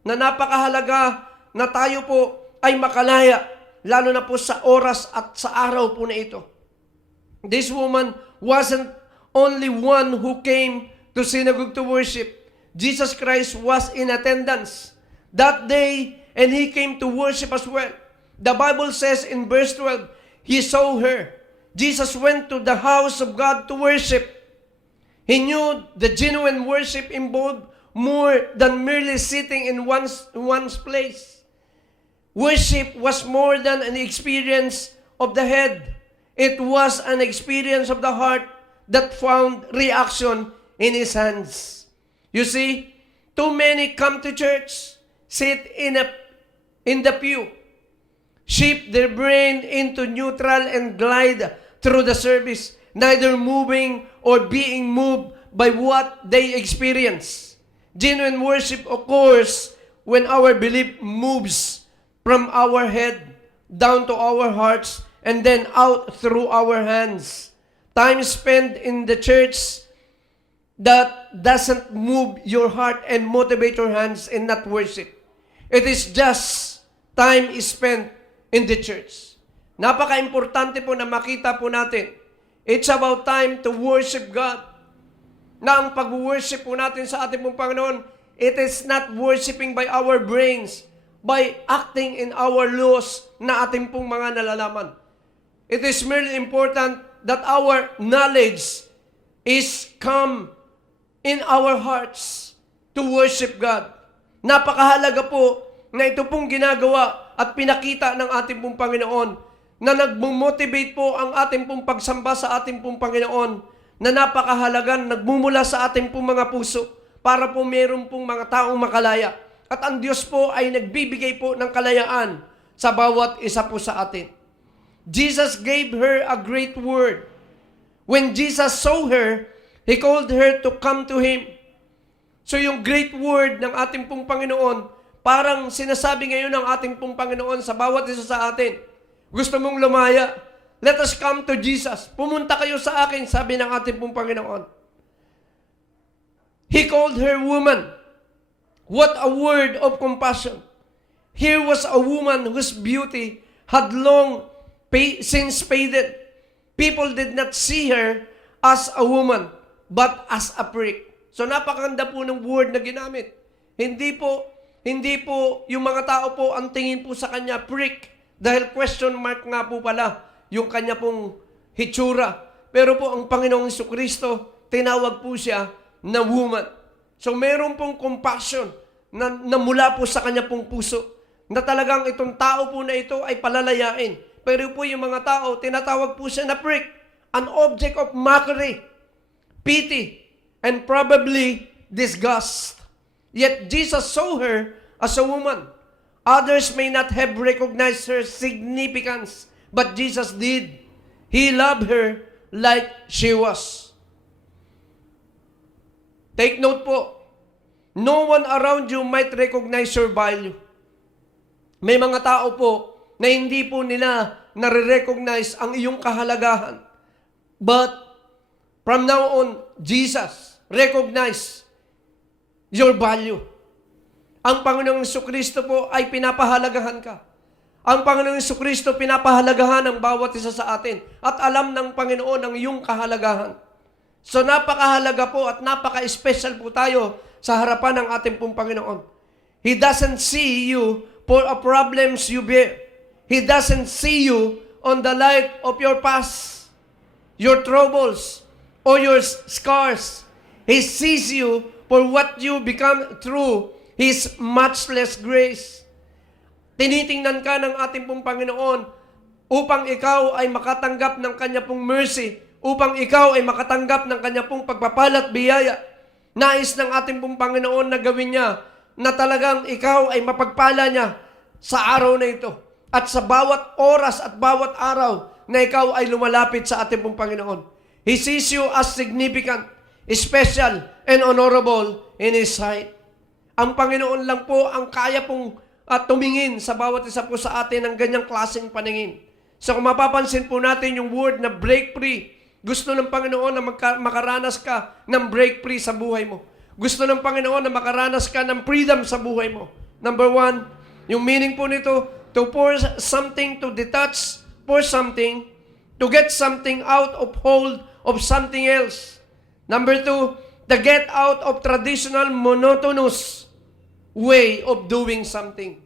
na napakahalaga na tayo po ay makalaya, lalo na po sa oras at sa araw po na ito. This woman wasn't only one who came to synagogue to worship. Jesus Christ was in attendance that day and He came to worship as well. The Bible says in verse 12, He saw her. Jesus went to the house of God to worship. He knew the genuine worship involved more than merely sitting in one's place. Worship was more than an experience of the head. It was an experience of the heart that found reaction in His hands. You see, too many come to church, sit in the pew, shift their brain into neutral and glide through the service, neither moving or being moved by what they experience. Genuine worship occurs when our belief moves from our head down to our hearts and then out through our hands. Time spent in the church that doesn't move your heart and motivate your hands and not worship. It is just time is spent in the church. Napaka-importante po na makita po natin. It's about time to worship God. Na ang pag-worship po natin sa ating pong Panginoon, it is not worshiping by our brains, by acting in our laws na ating pong mga nalalaman. It is merely important that our knowledge is come in our hearts to worship God. Napakahalaga po na ito pong ginagawa at pinakita ng ating pong Panginoon na nagmo-motivate po ang ating pong pagsamba sa ating pong Panginoon na napakahalagan nagmumula sa ating pong mga puso para po meron pong mga taong makalaya. At ang Diyos po ay nagbibigay po ng kalayaan sa bawat isa po sa atin. Jesus gave her a great word. When Jesus saw her, He called her to come to Him. So yung great word ng ating pong Panginoon, parang sinasabi ngayon ng ating pong Panginoon sa bawat isa sa atin. Gusto mong lumaya? Let us come to Jesus. Pumunta kayo sa akin, sabi ng ating pong Panginoon. He called her woman. What a word of compassion. Here was a woman whose beauty had long since faded. People did not see her as a woman, but as a prick. So napakaganda po ng word na ginamit. Hindi po yung mga tao po ang tingin po sa kanya prick. Dahil question mark nga po pala yung kanya pong hitsura. Pero po ang Panginoong Jesucristo, tinawag po siya na woman. So meron pong compassion na mula po sa kanya pong puso. Na talagang itong tao po na ito ay palalayain. Pero po yung mga tao, tinatawag po siya na prick. An object of mockery, pity, and probably disgust. Yet Jesus saw her as a woman. Others may not have recognized her significance, but Jesus did. He loved her like she was. Take note po, no one around you might recognize your value. May mga tao po na hindi po nila nare-recognize ang iyong kahalagahan. But from now on, Jesus recognize your value. Ang Panginoong Jesucristo po ay pinapahalagahan ka. Ang Panginoong Jesucristo pinapahalagahan ang bawat isa sa atin. At alam ng Panginoon ang iyong kahalagahan. So napakahalaga po at napaka-special po tayo sa harapan ng ating pong Panginoon. He doesn't see you for a problems you bear. He doesn't see you on the light of your past, your troubles, or your scars. He sees you for what you become through His matchless grace. Tinitingnan ka ng ating pong Panginoon upang ikaw ay makatanggap ng Kanya pong mercy, upang ikaw ay makatanggap ng Kanya pong pagpapalat biyaya. Nais ng ating pong Panginoon na gawin niya na talagang ikaw ay mapagpala niya sa araw na ito. At sa bawat oras at bawat araw na ikaw ay lumalapit sa ating pong Panginoon. He sees you as significant, special, and honorable in His sight. Ang Panginoon lang po ang kaya pong tumingin sa bawat isa po sa atin ng ganyang klaseng paningin. So kung mapapansin po natin yung word na break free, gusto ng Panginoon na makaranas ka ng break free sa buhay mo. Gusto ng Panginoon na makaranas ka ng freedom sa buhay mo. Number one, yung meaning po nito, to pour something, to detach, pour something, to get something out of hold of something else. Number two, to get out of traditional monotonous way of doing something.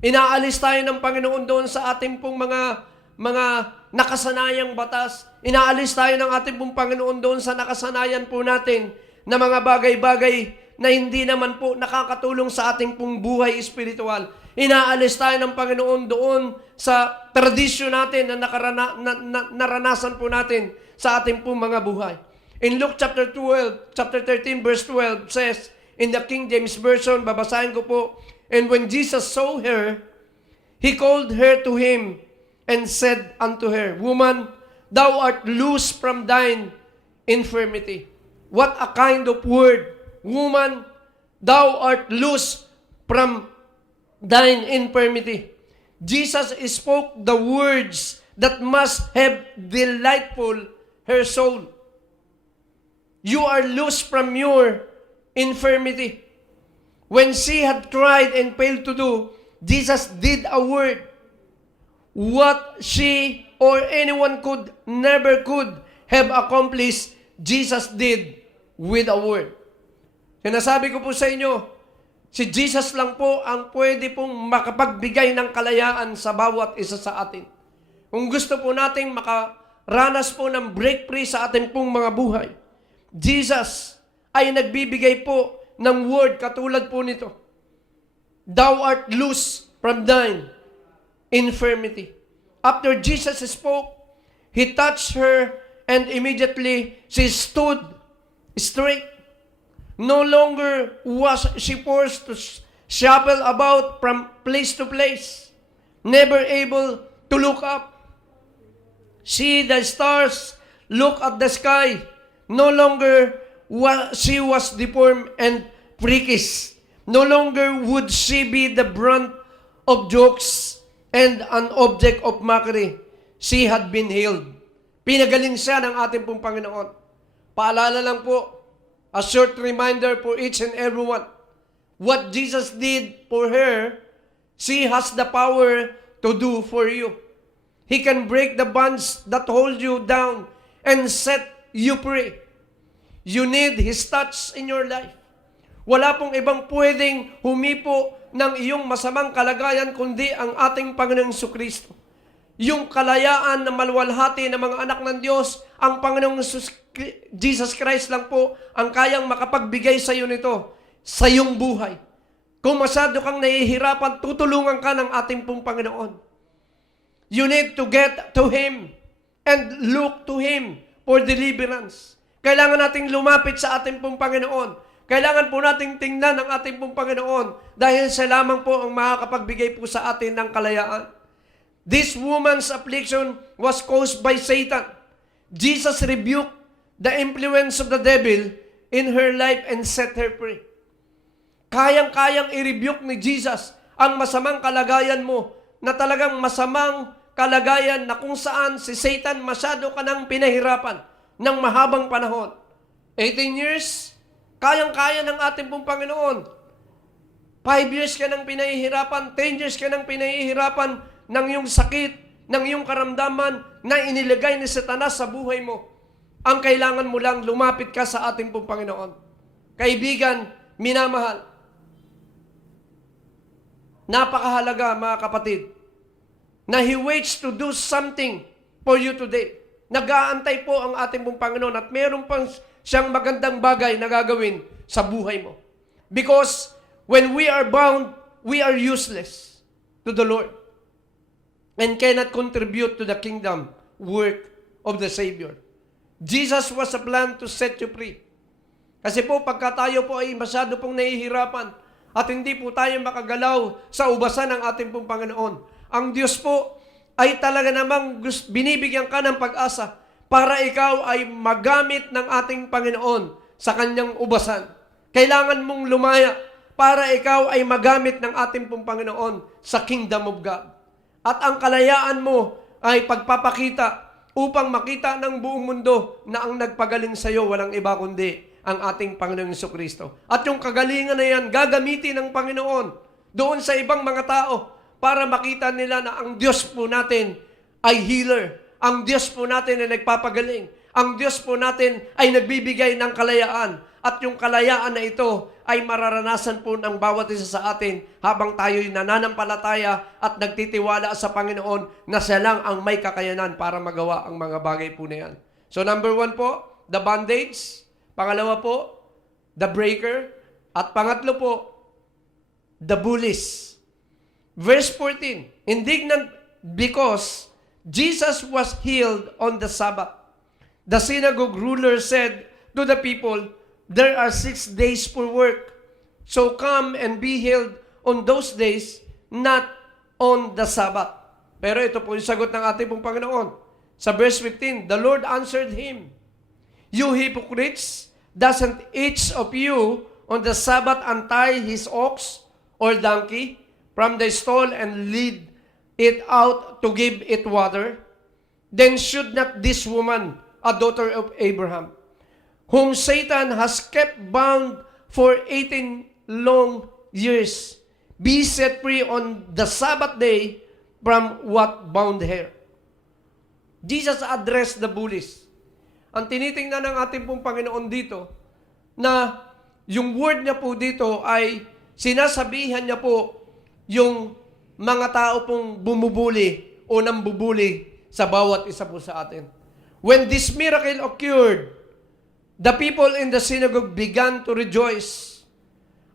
Inaalis tayo ng Panginoon doon sa ating pong mga nakasanayang batas. inaalis tayo ng ating pong Panginoon doon sa nakasanayan po natin na mga bagay-bagay na hindi naman po nakakatulong sa ating pong buhay espiritual. Inaalis tayo ng Panginoon doon sa tradisyon natin na naranasan po natin sa ating pong mga buhay. In Luke chapter 13 verse 12 says, in the King James Version, babasahin ko po, and when Jesus saw her, he called her to him and said unto her, Woman, thou art loose from thine infirmity. What a kind of word. Woman, thou art loose from thine infirmity. Jesus spoke the words that must have delightful her soul. You are loose from your infirmity. When she had tried and failed to do, Jesus did a word. What she or anyone never could have accomplished, Jesus did with a word. Sinasabi ko po sa inyo, si Jesus lang po ang pwede pong makapagbigay ng kalayaan sa bawat isa sa atin. Kung gusto po nating makaranas po ng break free sa ating pong mga buhay, Jesus ay nagbibigay po ng word katulad po nito. Thou art loose from thine infirmity. After Jesus spoke, he touched her and immediately she stood straight. No longer was she forced to shuffle about from place to place, never able to look up, see the stars, look at the sky. No longer she was deformed and freakish. No longer would she be the brunt of jokes and an object of mockery. She had been healed. Pinagaling siya ng ating pong Panginoon. Paalala lang po, a short reminder for each and everyone. What Jesus did for her, she has the power to do for you. He can break the bonds that hold you down and set you free. You need His touch in your life. Wala pong ibang pwedeng humipo ng iyong masamang kalagayan kundi ang ating Panginoong Jesucristo. Yung kalayaan na maluwalhati ng mga anak ng Diyos, ang Panginoong Jesus Christ lang po ang kayang makapagbigay sa iyo nito, sa iyong buhay. Kung masyado kang nahihirapan, tutulungan ka ng ating pong Panginoon. You need to get to Him and look to Him for deliverance. Kailangan nating lumapit sa ating pong Panginoon. Kailangan po nating tingnan ang ating pong Panginoon dahil siya lamang po ang makakapagbigay po sa atin ng kalayaan. This woman's affliction was caused by Satan. Jesus rebuked the influence of the devil in her life and set her free. Kayang-kayang i-rebuke ni Jesus ang masamang kalagayan mo na talagang masamang kalagayan na kung saan si Satan masyado ka nang pinahirapan ng mahabang panahon. 18 years, kayang-kaya ng ating pong Panginoon. 5 years ka nang pinahihirapan, 10 years ka nang pinahihirapan ng iyong sakit, ng iyong karamdaman na inilagay ni Satanas sa buhay mo. Ang kailangan mo lang, lumapit ka sa ating pong Panginoon. Kaibigan, minamahal, napakahalaga mga kapatid, na He waits to do something for you today. Nag-aantay po ang ating pong Panginoon at meron pang siyang magandang bagay na gagawin sa buhay mo. Because when we are bound, we are useless to the Lord and cannot contribute to the kingdom work of the Savior. Jesus was a plan to set you free. Kasi po pagka tayo po ay masyado pong nahihirapan at hindi po tayo makagalaw sa ubasan ng ating pong Panginoon, ang Diyos po ay talaga namang binibigyan ka ng pag-asa para ikaw ay magamit ng ating Panginoon sa kanyang ubasan. Kailangan mong lumaya para ikaw ay magamit ng ating pong Panginoon sa kingdom of God. At ang kalayaan mo ay pagpapakita upang makita ng buong mundo na ang nagpagaling sa iyo walang iba kundi ang ating Panginoong Jesucristo. At yung kagalingan na yan, gagamitin ng Panginoon doon sa ibang mga tao para makita nila na ang Diyos po natin ay healer. Ang Diyos po natin ay nagpapagaling. Ang Diyos po natin ay nagbibigay ng kalayaan. At yung kalayaan na ito ay mararanasan po ng bawat isa sa atin habang tayo'y nananampalataya at nagtitiwala sa Panginoon na siya lang ang may kakayanan para magawa ang mga bagay po na yan. So number 1 po, the bondage. Pangalawa po, the breaker. At pangatlo po, the bullies. Verse 14, indignant because Jesus was healed on the Sabbath. The synagogue ruler said to the people, "There are 6 days for work, so come and be healed on those days, not on the Sabbath." Pero ito po yung sagot ng ating pong Panginoon. Sa verse 15, the Lord answered him, "You hypocrites, doesn't each of you on the Sabbath untie his ox or donkey from the stall and lead it out to give it water? Then should not this woman, a daughter of Abraham, whom Satan has kept bound for 18 long years, be set free on the Sabbath day from what bound her?" Jesus addressed the bullies. Ang tinitingnan ng ating pong Panginoon dito, na yung word niya po dito ay sinasabihan niya po yung mga tao pong bumubuli o nambubuli sa bawat isa po sa atin. When this miracle occurred, the people in the synagogue began to rejoice.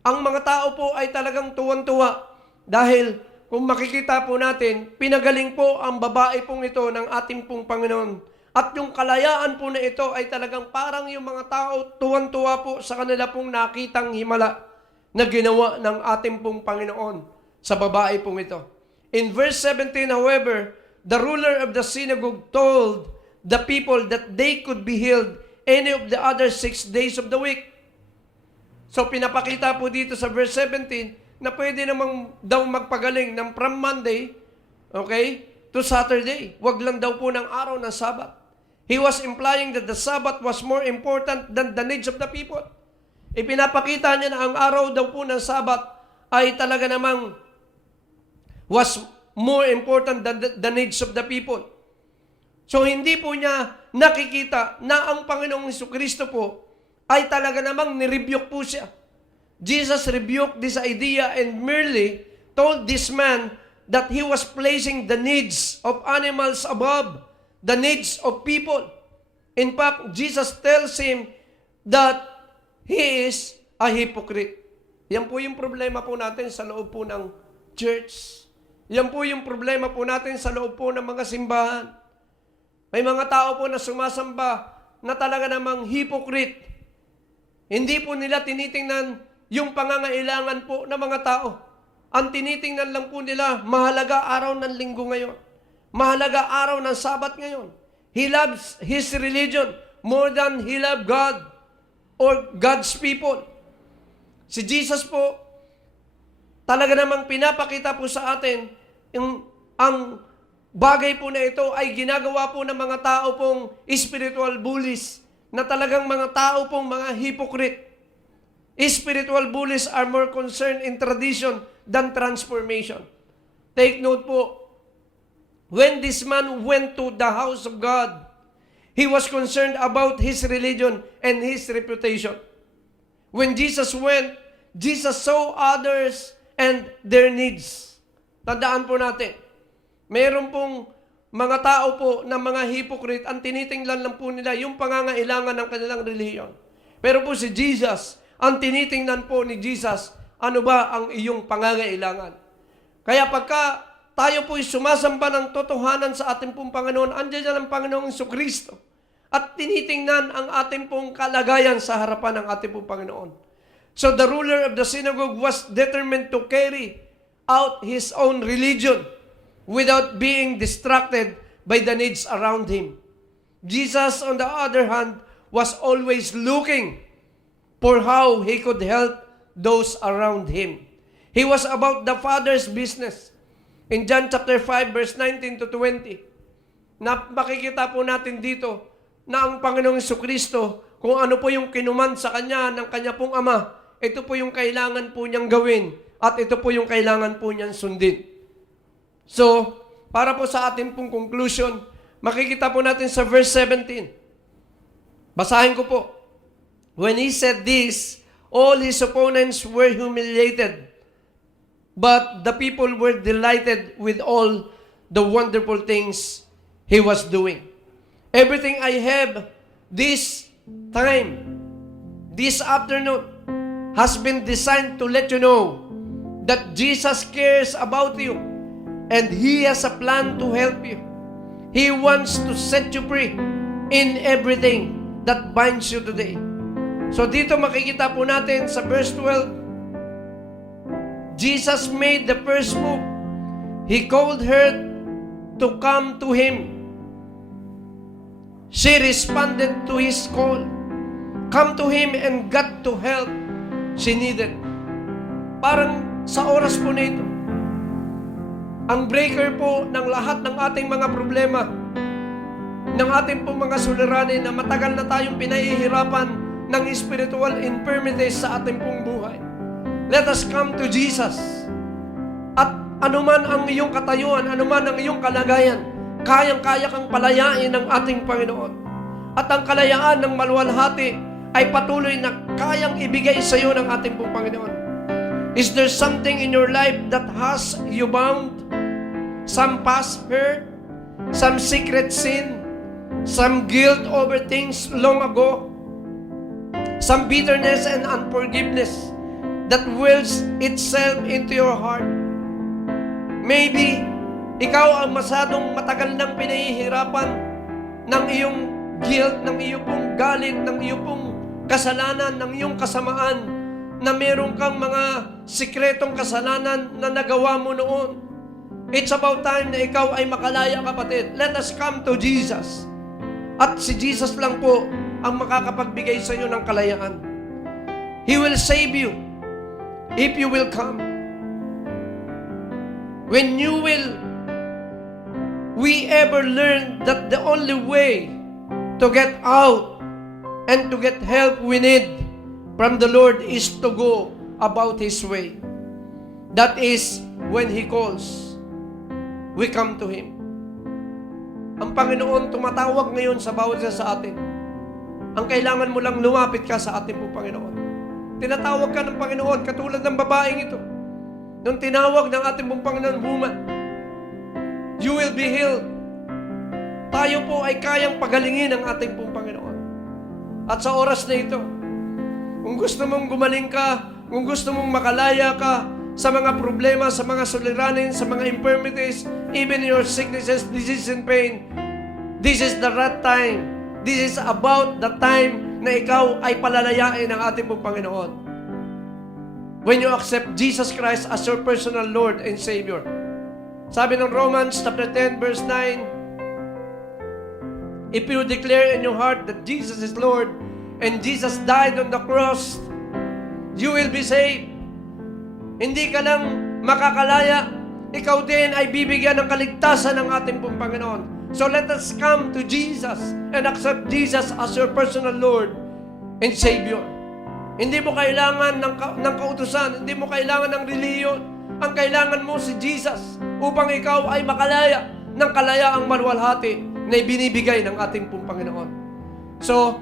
Ang mga tao po ay talagang tuwan-tuwa dahil kung makikita po natin, pinagaling po ang babae pong ito ng ating pong Panginoon. At yung kalayaan po na ito ay talagang parang yung mga tao tuwan-tuwa po sa kanila pong nakitang himala na ginawa ng ating pong Panginoon sa babae pong ito. In verse 17, however, the ruler of the synagogue told the people that they could be healed any of the other 6 days of the week. So pinapakita po dito sa verse 17 na pwede namang daw magpagaling ng from Monday, okay, to Saturday. Wag lang daw po ng araw ng Sabbath. He was implying that the Sabbath was more important than the needs of the people. Ipinapakita niya na ang araw daw po ng Sabbath ay talaga namang was more important than the needs of the people. So hindi po niya nakikita na ang Panginoong Jesucristo po ay talaga namang nirebuke po siya. Jesus rebuked this idea and merely told this man that he was placing the needs of animals above the needs of people. In fact, Jesus tells him that he is a hypocrite. Yan po yung problema po natin sa loob po ng church. Yan po yung problema po natin sa loob po ng mga simbahan. May mga tao po na sumasamba na talaga namang hypocrite. Hindi po nila tinitingnan yung pangangailangan po ng mga tao. Ang tinitingnan lang po nila, mahalaga araw ng linggo ngayon. Mahalaga araw ng Sabat ngayon. He loves his religion more than he loves God or God's people. Si Jesus po, talaga namang pinapakita po sa atin ang bagay po na ito ay ginagawa po ng mga tao pong spiritual bullies na talagang mga tao pong mga hypocrite. Spiritual bullies are more concerned in tradition than transformation. Take note po, when this man went to the house of God, he was concerned about his religion and his reputation. When Jesus went, Jesus saw others and their needs. Tandaan po natin, mayroon pong mga tao po na mga hypocrite, ang tinitingnan lang po nila yung pangangailangan ng kanilang relihiyon. Pero po si Jesus, ang tinitingnan po ni Jesus, ano ba ang iyong pangangailangan? Kaya pagka tayo po'y sumasamba ng totohanan sa ating pong Panginoon, andiyan na ang Panginoong Jesucristo. At tinitingnan ang ating pong kalagayan sa harapan ng ating pong Panginoon. So the ruler of the synagogue was determined to carry out his own religion without being distracted by the needs around him. Jesus, on the other hand, was always looking for how he could help those around him. He was about the Father's business. In John chapter 5, verse 19 to 20, makikita po natin dito na ang Panginoong Jesucristo, kung ano po yung kinuman sa Kanya ng Kanya pong Ama, ito po yung kailangan po niyang gawin at ito po yung kailangan po niyang sundin. So, para po sa ating pong conclusion, makikita po natin sa verse 17, Basahin ko po. When he said this, all his opponents were humiliated, but the people were delighted with all the wonderful things he was doing. Everything I have this time, this afternoon, has been designed to let you know that Jesus cares about you and He has a plan to help you. He wants to set you free in everything that binds you today. So dito makikita po natin sa verse 12, Jesus made the first move. He called her to come to Him. She responded to His call. Come to Him and got to help she needed. Parang sa oras po na ito, ang breaker po ng lahat ng ating mga problema, ng ating pong mga suliranin na matagal na tayong pinahihirapan ng spiritual infirmities sa ating pong buhay. Let us come to Jesus. At anuman ang iyong katayuan, anuman ang iyong kalagayan, kayang-kaya kang palayain ng ating Panginoon. At ang kalayaan ng maluwalhati ay patuloy na kayang ibigay sa iyo ng ating pong Panginoon. Is there something in your life that has you bound? Some past hurt, some secret sin, some guilt over things long ago, some bitterness and unforgiveness that wills itself into your heart. Maybe ikaw ang masyadong matagal nang pinahihirapan ng iyong guilt, ng iyong pong galit, ng iyong pong kasalanan, ng iyong kasamaan, na meron kang mga sikretong kasalanan na nagawa mo noon. It's about time na ikaw ay makalaya, kapatid. Let us come to Jesus. At si Jesus lang po ang makakapagbigay sa iyo ng kalayaan. He will save you if you will come. When you will we ever learn that the only way to get out and to get help we need from the Lord is to go about His way. That is when He calls, we come to Him. Ang Panginoon tumatawag ngayon sa bawat isa sa atin. Ang kailangan mo lang lumapit ka sa ating po Panginoon. Tinatawag ka ng Panginoon katulad ng babaeng ito. Nung tinawag ng ating pong Panginoon, woman, you will be healed. Tayo po ay kayang pagalingin ng ating pong Panginoon. At sa oras na ito, kung gusto mong gumaling ka, kung gusto mong makalaya ka sa mga problema, sa mga suliranin, sa mga infirmities, even your sicknesses, disease, and pain, this is the right time. This is about the time na ikaw ay palalayain ng ating pong Panginoon. When you accept Jesus Christ as your personal Lord and Savior. Sabi ng Romans chapter 10 verse 9, if you declare in your heart that Jesus is Lord and Jesus died on the cross, you will be saved. Hindi ka lang makakalaya, ikaw din ay bibigyan ng kaligtasan ng ating pong Panginoon. So let us come to Jesus and accept Jesus as your personal Lord and Savior. Hindi mo kailangan ng kautusan, hindi mo kailangan ng reliyon. Ang kailangan mo si Jesus upang ikaw ay makalaya ng kalayaang maluwalhati na ibinibigay ng ating pong Panginoon. So,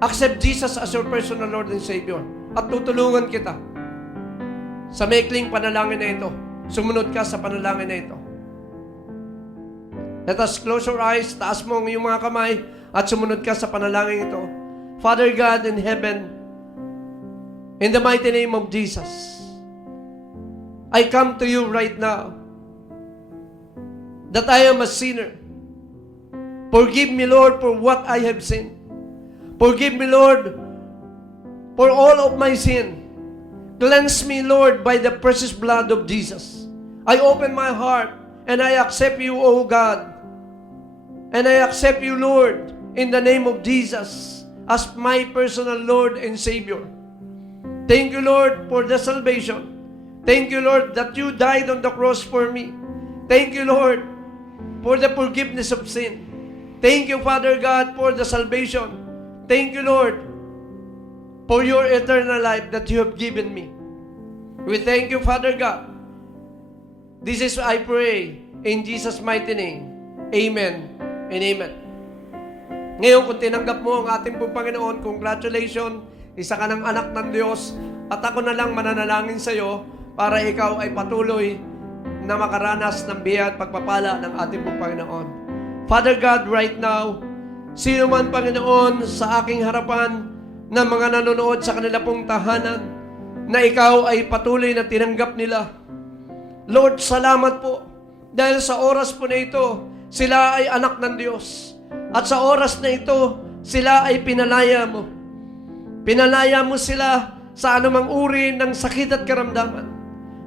accept Jesus as your personal Lord and Savior. At tutulungan kita sa maikling panalangin na ito. Sumunod ka sa panalangin na ito. Let us close our eyes, taas mo ang iyong mga kamay, at sumunod ka sa panalangin ito. Father God in heaven, in the mighty name of Jesus, I come to you right now that I am a sinner. Forgive me, Lord, for what I have sinned. Forgive me, Lord, for all of my sin. Cleanse me, Lord, by the precious blood of Jesus. I open my heart and I accept you, O God. And I accept you, Lord, in the name of Jesus as my personal Lord and Savior. Thank you, Lord, for the salvation. Thank you, Lord, that you died on the cross for me. Thank you, Lord, for the forgiveness of sin. Thank you, Father God, for the salvation. Thank you, Lord, for your eternal life that you have given me. We thank you, Father God. This is I pray in Jesus' mighty name. Amen and amen. Ngayon, kung tinanggap mo ang ating pong Panginoon, congratulations, isa ka ng anak ng Diyos, at ako na lang mananalangin sa iyo para ikaw ay patuloy na makaranas ng biyaya at pagpapala ng ating pong Panginoon. Father God, right now, sino man, Panginoon, sa aking harapan na mga nanonood sa kanila pong tahanan, na ikaw ay patuloy na tinanggap nila. Lord, salamat po. Dahil sa oras po na ito, sila ay anak ng Diyos. At sa oras na ito, sila ay pinalaya mo. Pinalaya mo sila sa anumang uri ng sakit at karamdaman.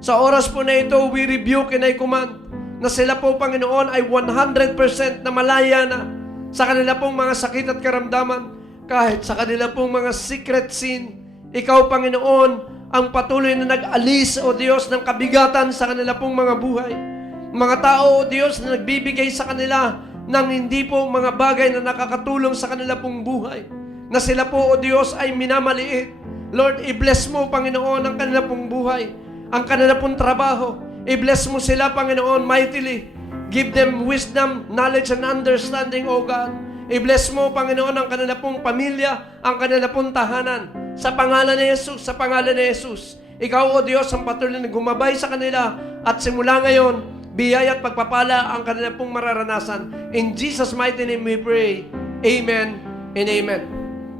Sa oras po na ito, we rebuke and I command na sila po, Panginoon, ay 100% na malaya na sa kanila pong mga sakit at karamdaman, kahit sa kanila pong mga secret sin. Ikaw, Panginoon, ang patuloy na nag-alis, O Diyos, ng kabigatan sa kanila pong mga buhay. Mga tao, O Diyos, na nagbibigay sa kanila ng hindi po mga bagay na nakakatulong sa kanila pong buhay. Na sila po, O Diyos, ay minamaliit. Lord, i-bless mo, Panginoon, ang kanila pong buhay, ang kanila pong trabaho. I-bless mo sila, Panginoon, mightily. Give them wisdom, knowledge, and understanding, O God. I-bless mo, Panginoon, ang kanila pong pamilya, ang kanila pong tahanan. Sa pangalan ni Jesus, sa pangalan ni Jesus. Ikaw, O Diyos, ang patuloy na gumabay sa kanila. At simula ngayon, biyaya at pagpapala ang kanila pong mararanasan. In Jesus' mighty name we pray. Amen and amen.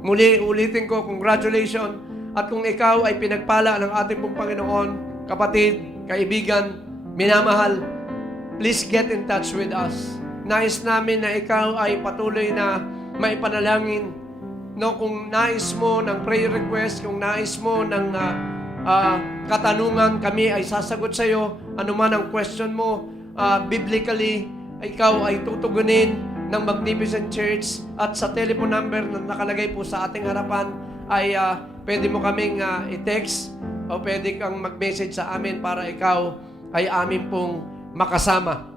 Muli, ulitin ko, congratulations. At kung ikaw ay pinagpala ng ating pong Panginoon, kapatid, kaibigan, minamahal, please get in touch with us. Nais namin na ikaw ay patuloy na maipanalangin. No, kung nais mo ng prayer request, kung nais mo ng katanungan, kami ay sasagot sa iyo. Ano man ang question mo, biblically, ikaw ay tutugunin ng Magnificent Church. At sa telephone number na nakalagay po sa ating harapan ay pwede mo kaming i-text o pwede kang mag-message sa amin para ikaw ay amin pong makasama.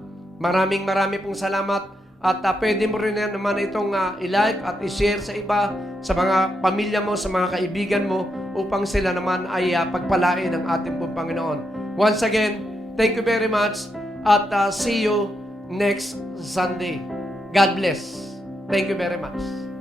Maraming pong salamat. At pwede mo rin naman itong i-like at i-share sa iba, sa mga pamilya mo, sa mga kaibigan mo, upang sila naman ay pagpalain ng ating pong Panginoon. Once again, thank you very much at see you next Sunday. God bless. Thank you very much.